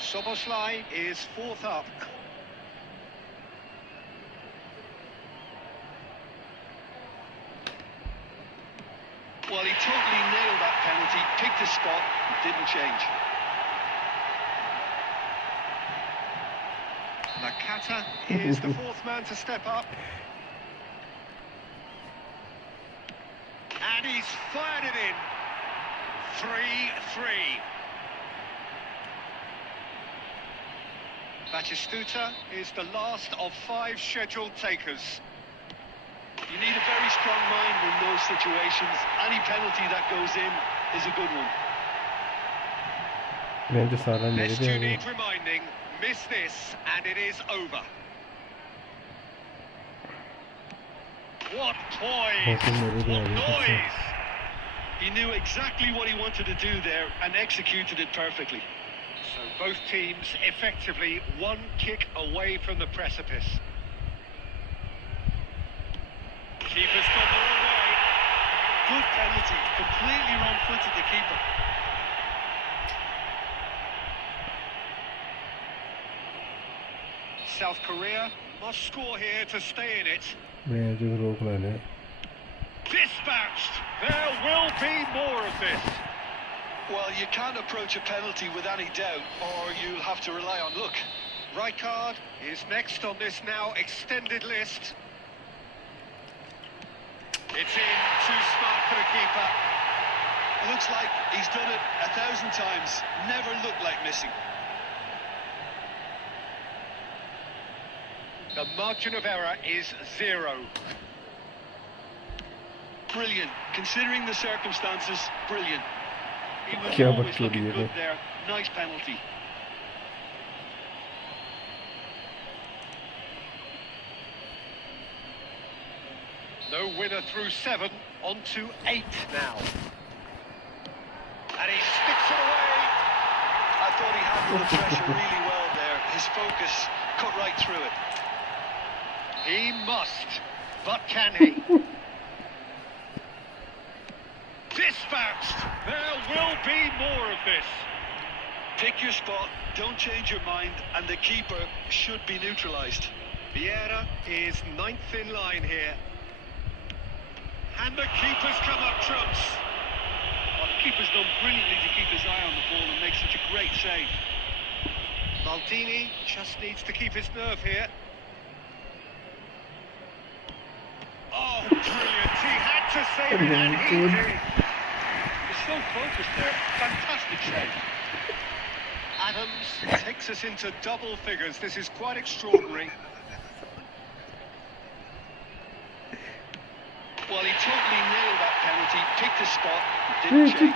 Szoboszlai is fourth up. Well, he totally nailed that penalty, picked a spot, didn't change. Nakata is the fourth man to step up. And he's fired it in. 3-3. Batistuta is the last of 5 scheduled takers. You need a very strong mind in those situations. Any penalty that goes in is a good one. Lest you need reminding, miss this and it is over. What poise! What noise! He knew exactly what he wanted to do there and executed it perfectly. So both teams effectively one kick away from the precipice. Keeper's gone the wrong way. Good penalty, completely wrong-footed the keeper. South Korea must score here to stay in it. Dispatched! There will be more of this. Well, you can't approach a penalty with any doubt, or you'll have to rely on luck. Rijkaard is next on this now extended list. It's in, too smart for the keeper. Looks like he's done it 1,000 times. Never looked like missing. The margin of error is 0. Brilliant. Considering the circumstances, brilliant. He was always looking good there. Nice penalty. No winner through 7, on to 8 now. And he sticks it away. I thought he handled the pressure really well there. His focus cut right through it. He must, but can he? Dispatched! There will be more of this. Pick your spot, don't change your mind, and the keeper should be neutralised. Vieira is 9th in line here. And the keeper's come up trumps. Well, the keeper's done brilliantly to keep his eye on the ball and make such a great save. Maldini just needs to keep his nerve here. Oh, brilliant. He had to save it, and he did. He's so focused there. Fantastic save. Adams takes us into double figures. This is quite extraordinary. Well, he totally nailed that penalty, picked a spot, didn't change.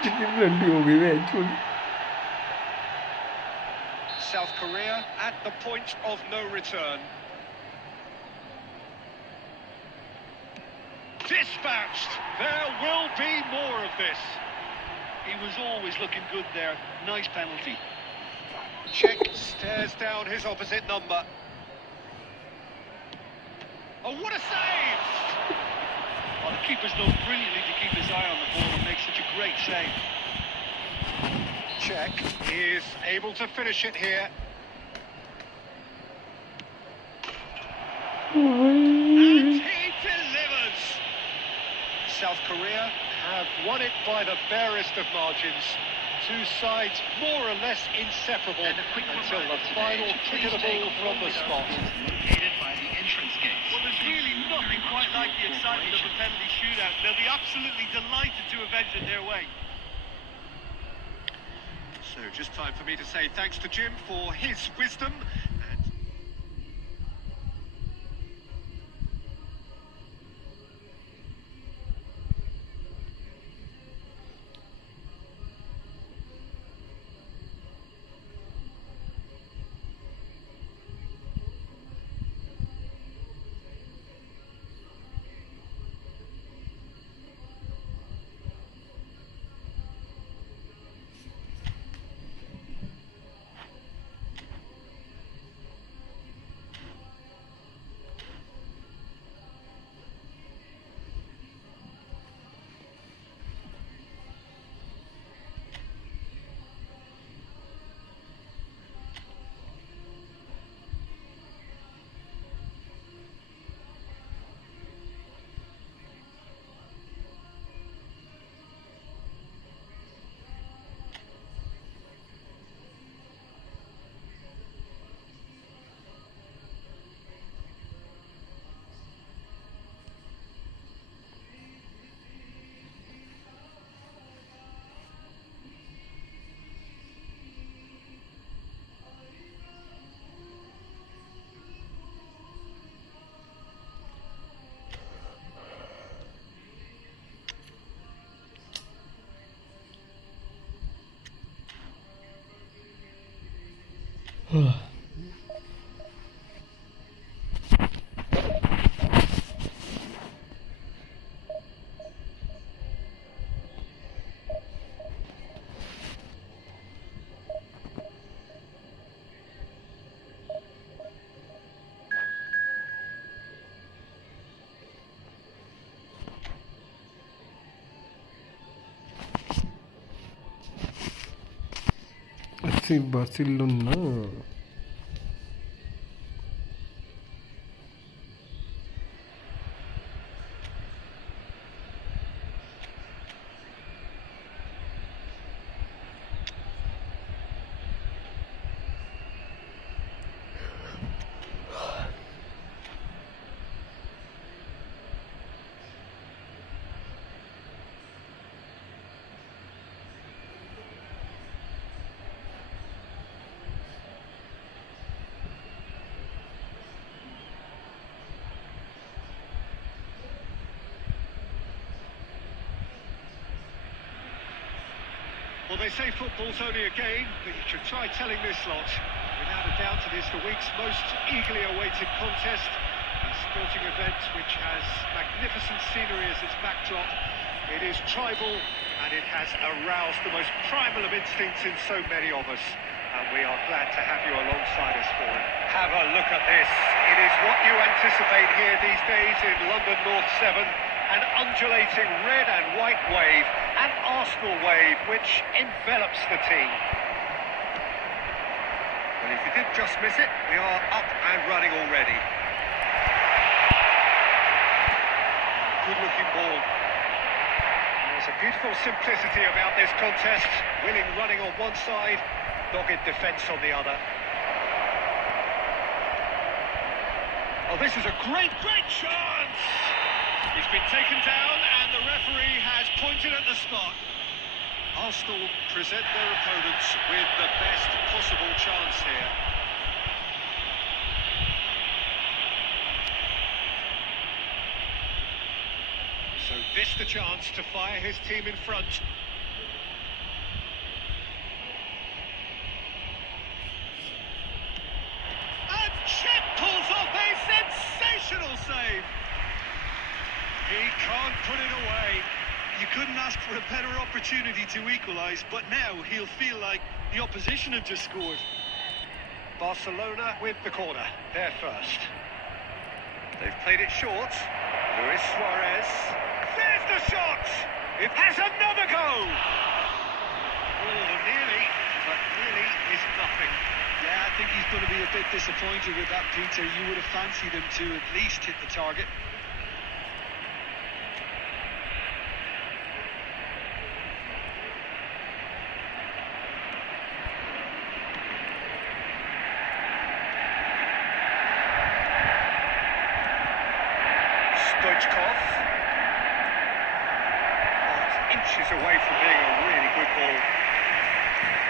South Korea at the point of no return. Dispatched! There will be more of this. He was always looking good there. Nice penalty. Czech stares down his opposite number. Oh, what a save! Well, the keeper's done brilliantly to keep his eye on the ball and make such a great save. Czech is able to finish it here. And he delivers! South Korea have won it by the barest of margins. Two sides more or less inseparable until the final kick of the ball from the spot. Located by the entrance gate. Well, there's really nothing quite like the excitement of a penalty shootout. They'll be absolutely delighted to avenge it their way. So just time for me to say thanks to Jim for his wisdom. Barcelona. Well, they say football's only a game, but you should try telling this lot. Without a doubt, it is the week's most eagerly awaited contest. A sporting event which has magnificent scenery as its backdrop. It is tribal, and it has aroused the most primal of instincts in so many of us. And we are glad to have you alongside us for it. Have a look at this. It is what you anticipate here these days in London North 7. An undulating red and white wave, an Arsenal wave which envelops the team. Well, if you did just miss it, we are up and running already. Good-looking ball. There's a beautiful simplicity about this contest. Willing running on one side, dogged defence on the other. Oh, this is a great chance! He's been taken down and the referee has pointed at the spot. Arsenal present their opponents with the best possible chance here. So this the chance to fire his team in front. And Chet pulls off a sensational save. He can't put it away. You couldn't ask for a better opportunity to equalise, but now he'll feel like the opposition have just scored. Barcelona with the corner, they're first. They've played it short. Luis Suarez. There's the shot! It has another go! Oh, nearly, but nearly is nothing. Yeah, I think he's going to be a bit disappointed with that, Peter. You would have fancied him to at least hit the target. Stoichkov. Oh, it's inches away from being a really good ball.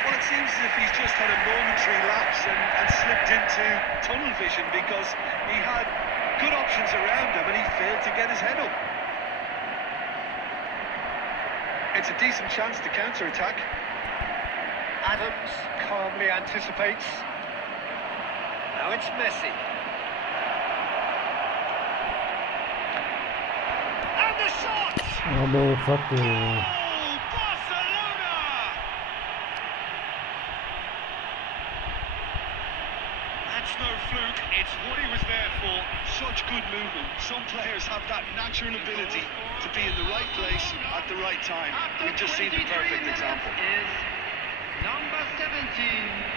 Well, it seems as if he's just had a momentary lapse and slipped into tunnel vision because he had good options around him and he failed to get his head up. It's a decent chance to counter-attack. Adams calmly anticipates. Now it's Messi. And the shot! Oh, motherfucker. Oh, Barcelona! That's no fluke, it's what he was there for. Such good movement. Some players have that natural ability to be in the right place at the right time. We've just seen the perfect example. Is number 17.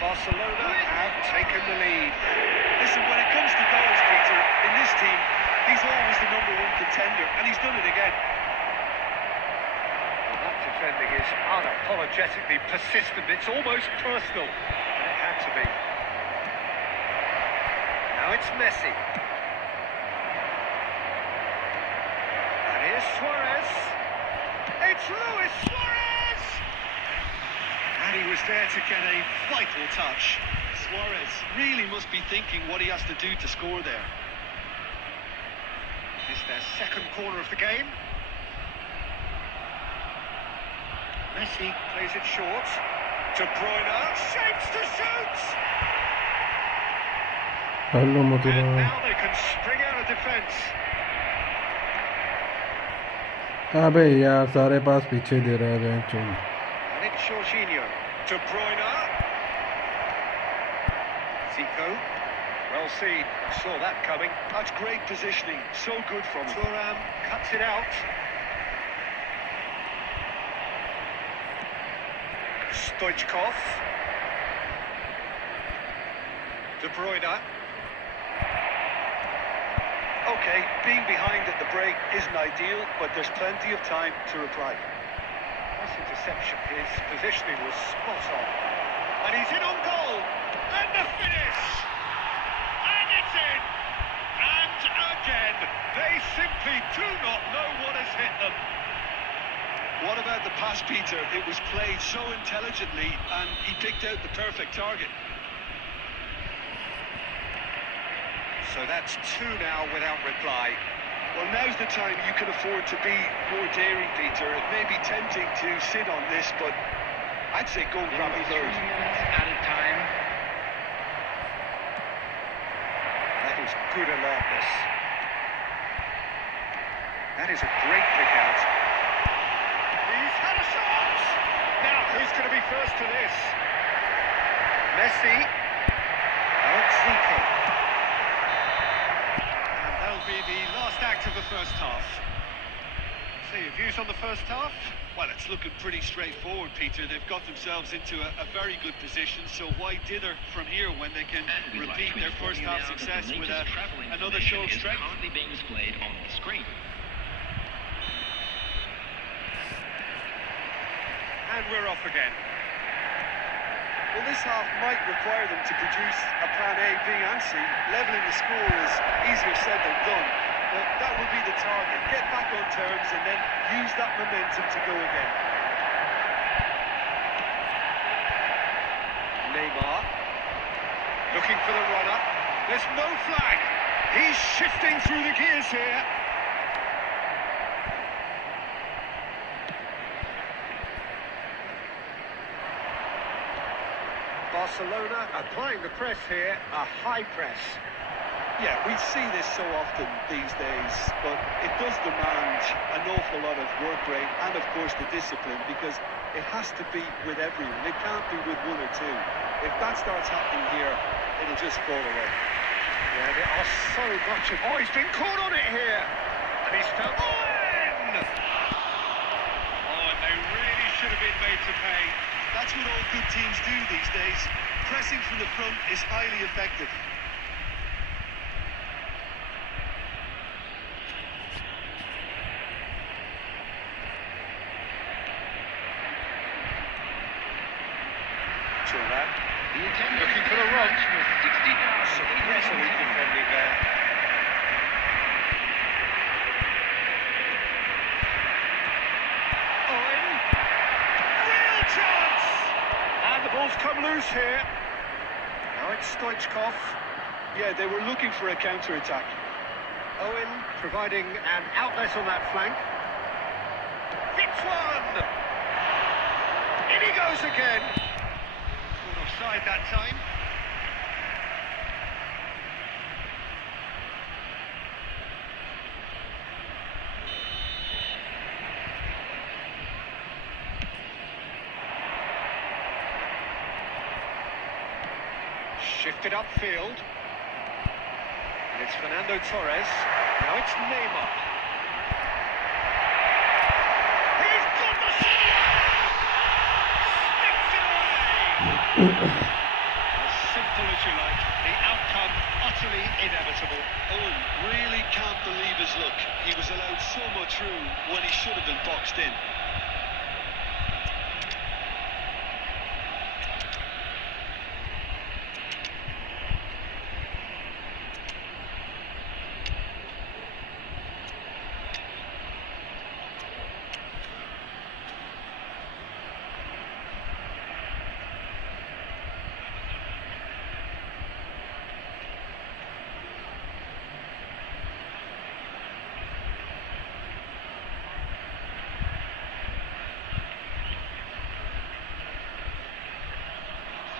Barcelona have taken the lead. Listen, when it comes to goals, Peter, in this team, he's always the #1 contender, and he's done it again. Well, that defending is unapologetically persistent. It's almost personal. And it had to be. Now it's Messi. And here's Suarez. It's Luis Suarez! And he was there to get a vital touch. Suarez really must be thinking what he has to do to score there. It's their second corner of the game. Messi plays it short. De Bruyne shapes to shoot! Hello, Motila. And now they can spring out of defence. अबे यार सारे पास पीछे दे रहा है bench. And it's Jorginho. De Bruyne. Zico. Well seen. Saw that coming. That's great positioning. So good from him. Thuram cuts it out. Stoichkov. De Bruyne. Okay, being behind at the break isn't ideal, but there's plenty of time to reply. Nice interception. His positioning was spot on. And he's in on goal. And the finish! And it's in! And again, they simply do not know what has hit them. What about the pass, Peter? It was played so intelligently, and he picked out the perfect target. So that's two now without reply. Well, now's the time you can afford to be more daring, Peter. It may be tempting to sit on this, but I'd say go and grab a 3 third. minutes added time. That is good alertness. That is a great pick out. He's had a shot! Now, who's going to be first to this? Messi. Now it's Zico. And that'll be the last act of the first half. So your views on the first half? Well, it's looking pretty straightforward, Peter. They've got themselves into a very good position, so why dither from here when they can repeat their first half success with another show of strength? Currently being displayed on the screen. And we're off again. Well, this half might require them to produce a plan A, B and C. Levelling the score is easier said than done, but that will be the target. Get back on terms and then use that momentum to go again. Neymar. Looking for the runner. There's no flag. He's shifting through the gears here. Barcelona applying the press here, a high press. Yeah, we see this so often these days, but it does demand an awful lot of work rate and, of course, the discipline, because it has to be with everyone. It can't be with one or two. If that starts happening here, it'll just fall away. Yeah, there are so much of... Oh, he's been caught on it here. And he's fell... Oh, and they really should have been made to pay. That's what all good teams do these days. Pressing from the front is highly effective. Turnip. The attendance Looking for the run. was 60,000. Some resolute defending there. Owen. Real chance! And the ball's come loose here. Now it's Stoichkov. Yeah, they were looking for a counter-attack. Owen providing an outlet on that flank. Hits one! In he goes again. Caught offside that time. Shifted upfield. And it's Fernando Torres. Now it's Neymar. He's got the shot! Sticks it away! As simple as you like. The outcome utterly inevitable. Owen really can't believe his luck. He was allowed so much room when he should have been boxed in.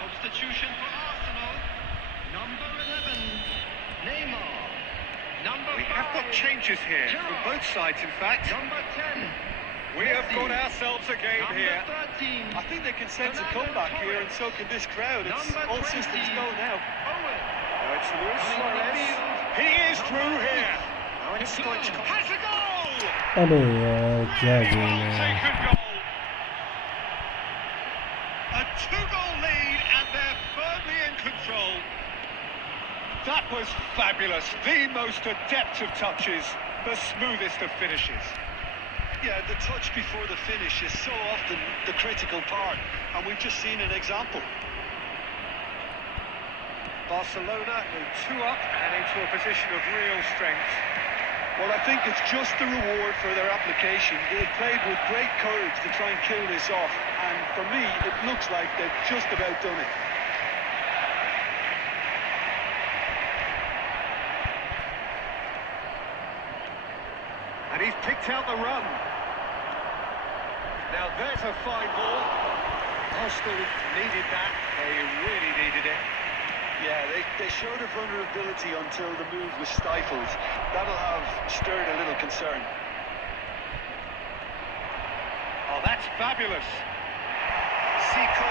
Substitution for Arsenal, number 11. Neymar. Number We 5. have got changes here from both sides, in fact. Number 10. We have got ourselves a game Number here. 13. I think they can sense a comeback here, and so can this crowd. It's Number all 20. systems go now. Owen. Now it's Luis Coming on the Suarez. field. He is through here. Now it's Stoichkov. Has a goal! अबे यार क्या game है Taken goal. A 2-goal lead, and they're firmly in control. That was fabulous. The most adept of touches, the smoothest of finishes. Yeah, the touch before the finish is so often the critical part, and we've just seen an example. Barcelona go 2 up and into a position of real strength. Well, I think it's just the reward for their application. They played with great courage to try and kill this off, and for me, it looks like they've just about done it. And he's picked out the run. Now there's a fine ball. Arsenal needed that. They really needed it. Yeah, they showed a vulnerability until the move was stifled. That'll have stirred a little concern. Oh, that's fabulous. Zico.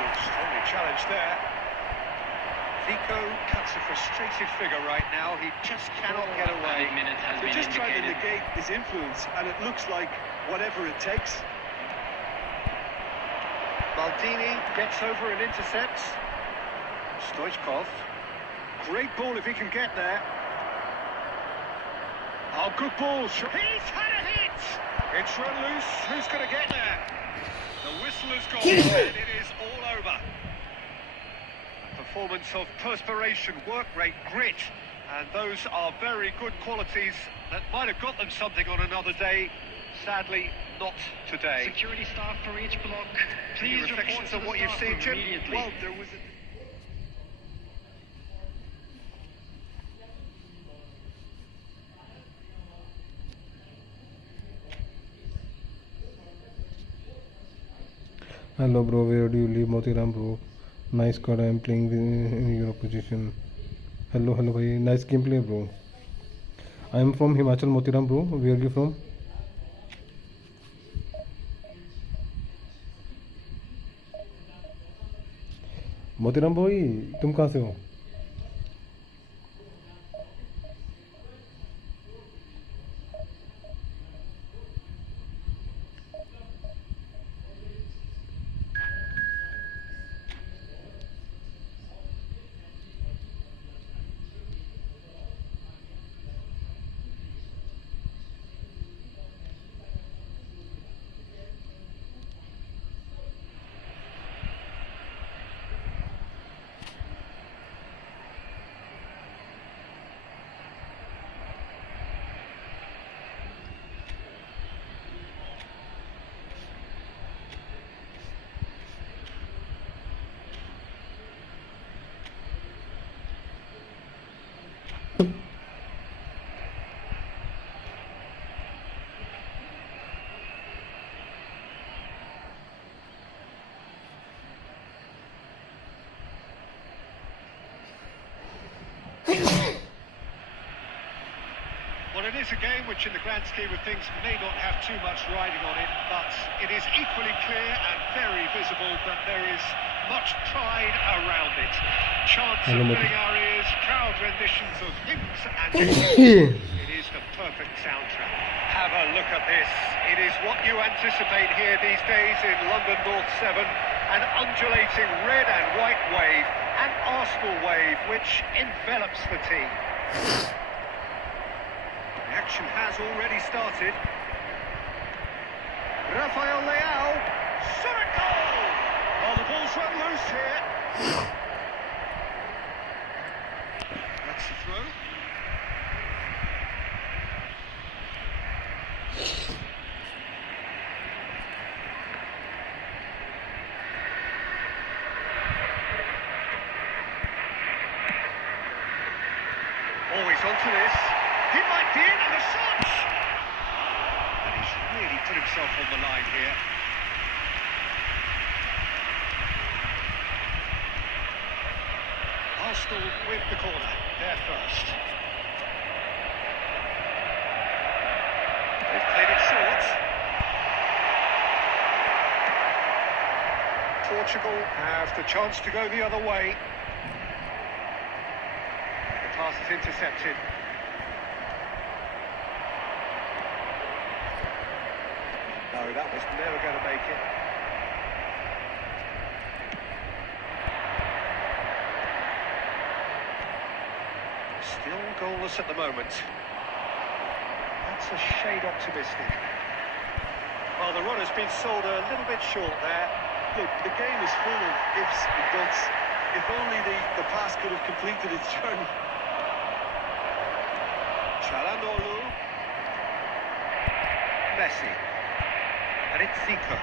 Oh, strongly challenged there. Zico cuts a frustrated figure right now. He just cannot get away. Minute has They're been just trying to indicated. negate his influence, and it looks like whatever it takes. Maldini gets over and intercepts. Stoichkov. Great ball if he can get there. Oh, good ball. He's had a hit! It's run loose. Who's going to get there? The whistle has gone and it is all over. A performance of perspiration, work rate, grit, and those are very good qualities that might have got them something on another day. Sadly, not today. Security staff for each block. Any Please report reflections to on the what you've staff seen, room Jim? immediately. Well, there was a... Hello bro, where do you live? Motiram bro. Nice card, I am playing in your position. Hello bhai, nice gameplay bro. I am from Himachal, Motiram bro. Where are you from? Motiram भाई तुम कहाँ से हो? Well, it is a game which in the grand scheme of things may not have too much riding on it, but it is equally clear and very visible that there is much pride around it. Chants of filling our ears, proud renditions of hymns and it is the perfect soundtrack. Have a look at this. It is what you anticipate here these days in London North 7, an undulating red and white wave, an Arsenal wave which envelops the team. The action has already started. Rafael Leao, shot a goal! Oh, the ball's run loose here. That's the throw. Always onto this. He might be in, and the shot! And he's really put himself on the line here. Arsenal with the corner, they're first. They've played it short. Portugal have the chance to go the other way. The pass is intercepted. No, that was never going to make it. Still goalless at the moment. That's a shade optimistic. Well, the run has been sold a little bit short there. Look, the game is full of ifs and buts. If only the pass could have completed its journey. Chalanolu. Messi. And it's Zico.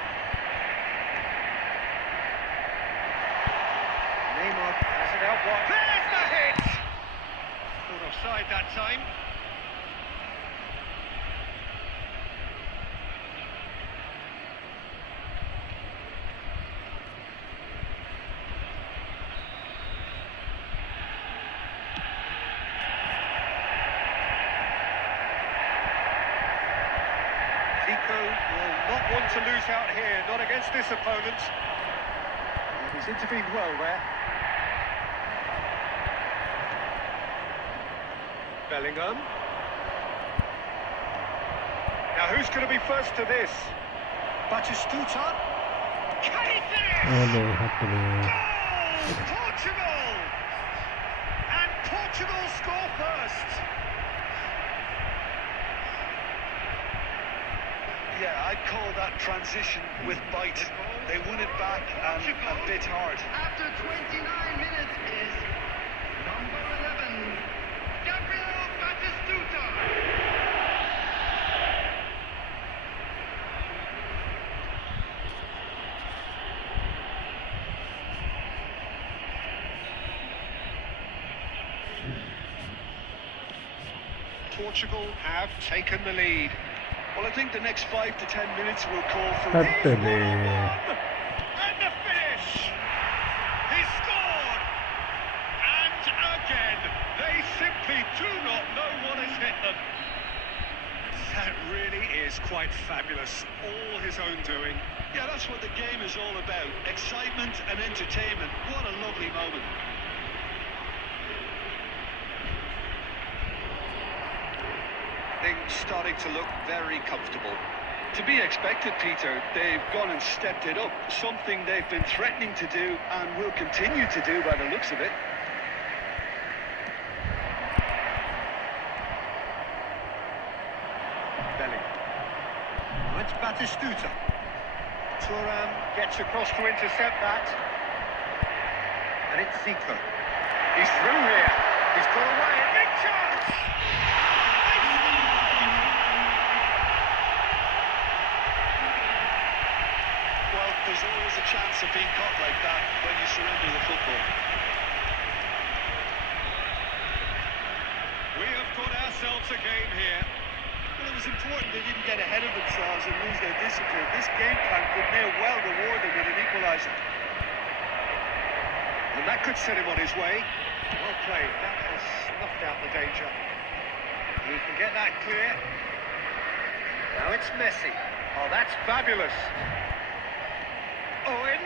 Neymar has it out wide. There's the hit! Caught offside that time. Zico will not want to lose out here, not against this opponent. And he's intervened well there. Bellingham. Now who's going to be first to this? Batistuta. Can he finish? Oh no, have to be. Goal! Portugal! And Portugal score first. Yeah, I'd call that transition with bite. They won it back and bit hard. After 29 minutes is number 11, Gabriel Batistuta. Portugal have taken the lead. Well, I think the next 5 to 10 minutes will call for... Have to be. And the finish! He scored! And again, they simply do not know what has hit them. That really is quite fabulous. All his own doing. Yeah, that's what the game is all about. Excitement and entertainment. What a lovely moment. Things starting to look very comfortable. To be expected, Peter. They've gone and stepped it up. Something they've been threatening to do and will continue to do by the looks of it. Bellingham. It's Batistuta. Thuram gets across to intercept that. And it's Zico. He's through here. He's got away. A big chance! Well, there's always a chance of being caught like that when you surrender the football. We have got ourselves a game here. Well, it was important they didn't get ahead of themselves and lose their discipline. This game plan could may well reward them with an equaliser. And that could set him on his way. Well played. That has snuffed out the danger. He can get that clear. Now it's Messi. Oh, that's fabulous. Owen.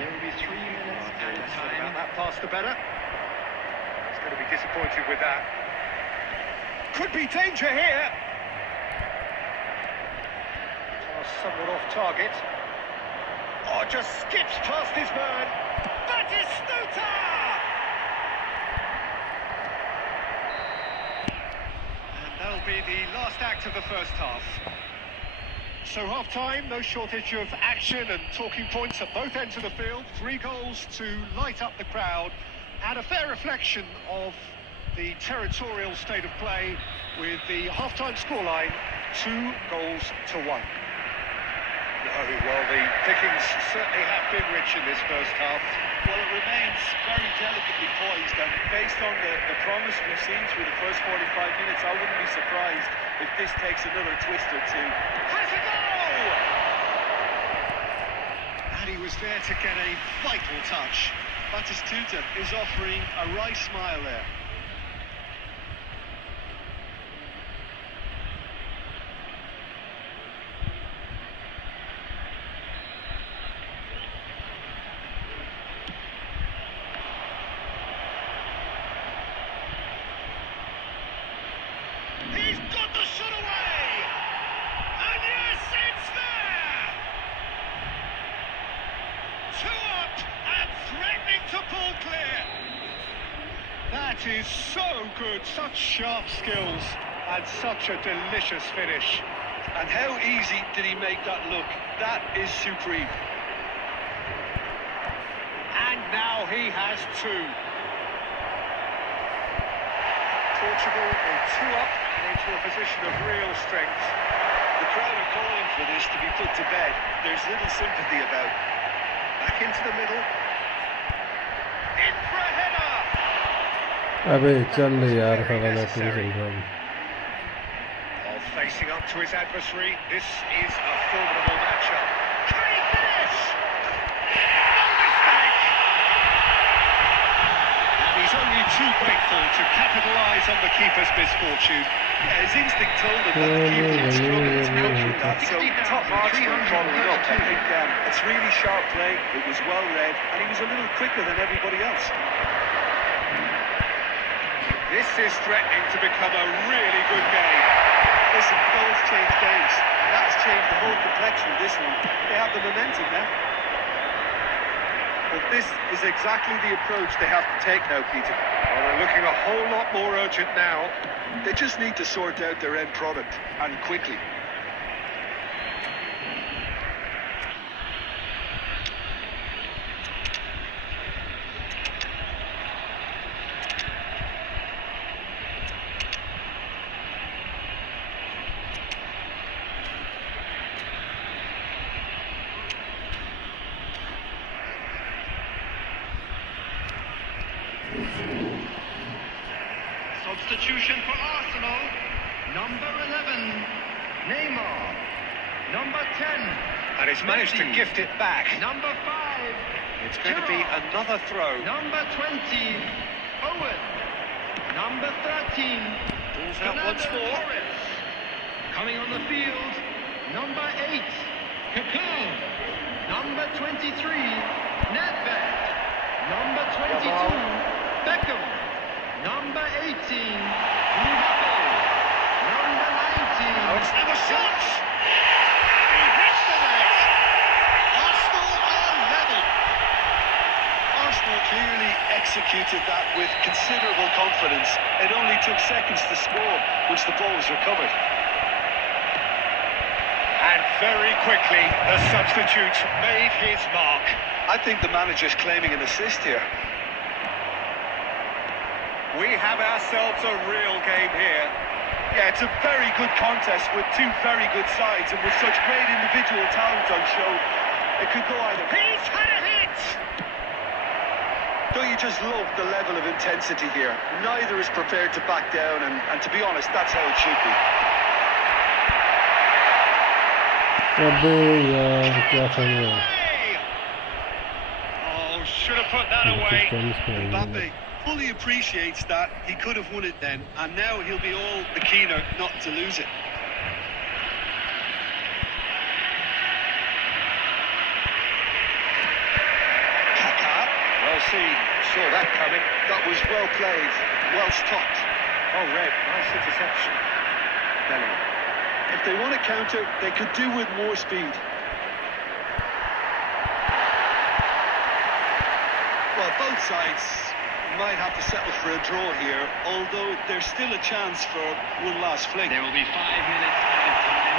There will be 3 minutes added time. About that pass to better. He's going to be disappointed with that. Could be danger here. Pass somewhat off target. Oh, just skips past his man. Batistuta! And that'll be the last act of the first half. So half-time, no shortage of action and talking points at both ends of the field. 3 goals to light up the crowd, and a fair reflection of the territorial state of play, with the half-time scoreline 2-1. No, well, the pickings certainly have been rich in this first half. Well, it remains very delicately poised, and based on the promise we've seen through the first 45 minutes, I wouldn't be surprised if this takes another twist or two. Has a goal! And he was there to get a vital touch. Batistuta is offering a wry smile there. He's got the shot away! And yes, it's there! 2 up and threatening to pull clear. That is so good, such sharp skills and such a delicious finish. And how easy did he make that look? That is supreme. And now he has 2. Portugal in 2 up and into a position of real strength. The crowd are calling for this to be put to bed. There's little sympathy about. Back into the middle. In for a header! अबे चल यार हवाला to चल रहा है While facing up to his adversary, this is a formidable matchup. Can he finish? No mistake! And he's only too grateful to capitalise on the keeper's misfortune. Yeah, his instinct told him that the keeper would struggle to go through that, so top marks for him following up. I think it's really sharp play, it was well read, and he was a little quicker than everybody else. This is threatening to become a really good game. Listen, goals change games, and that's changed the whole complexion of this one. They have the momentum now. But this is exactly the approach they have to take now, Peter. Well, they're looking a whole lot more urgent now. They just need to sort out their end product, and quickly. Substitution for Arsenal. Number 11, Neymar. Number 10, And he's managed to Messi. gift it back. Number 5, It's going to be Gerrard. another throw. Number 20, Owen. Number 13, Balls out once Fernando more. Torres. Coming on the field, number 8, Kaká. Number 23, Nedved. Number 22, Beckham. Number 18, Mbappe. Number 19, Oh, it's never shot! He hits the net. Arsenal are level. Arsenal clearly executed that with considerable confidence. It only took seconds to score once the ball was recovered. And very quickly, the substitute made his mark. I think the manager's claiming an assist here. We have ourselves a real game here. Yeah, it's a very good contest with two very good sides, and with such great individual talent on show, it could go either way. He's had a hit! Don't you just love the level of intensity here? Neither is prepared to back down, and to be honest, that's how it should be. अबे यार क्या कर रहे हो Oh, should have put that away. Mbappe fully appreciates that. He could have won it then, and now he'll be all the keener not to lose it. Kaká. Well seen. Saw that coming. That was well played, well stopped. Oh, Red, nice interception. Belly. If they want to counter, they could do with more speed. Well, both sides might have to settle for a draw here, although there's still a chance for one last fling. There will be 5 minutes added time.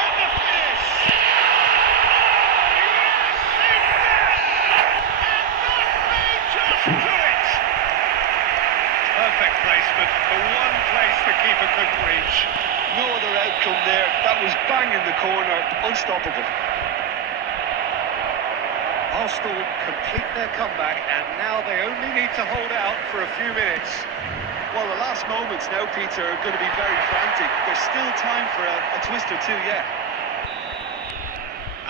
And the finish! Yes, it's there! And that may just do it! Perfect placement, the one place the keeper couldn't reach. No other outcome there. That was bang in the corner, unstoppable. Arsenal complete their comeback, and now they only need to hold out for a few minutes. Well, the last moments now, Peter, are going to be very frantic. There's still time for a twist or two yet.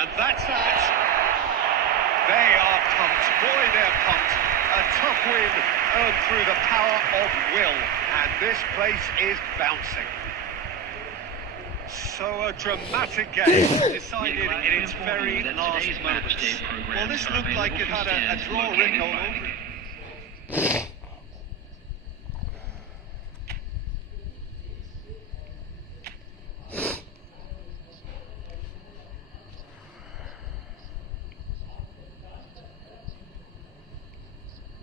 And that's that. They are pumped. Boy, they're pumped. A tough win earned through the power of will. And this place is bouncing. So a dramatic game decided in its very last moments. Well, this looked like it had a draw written all over it.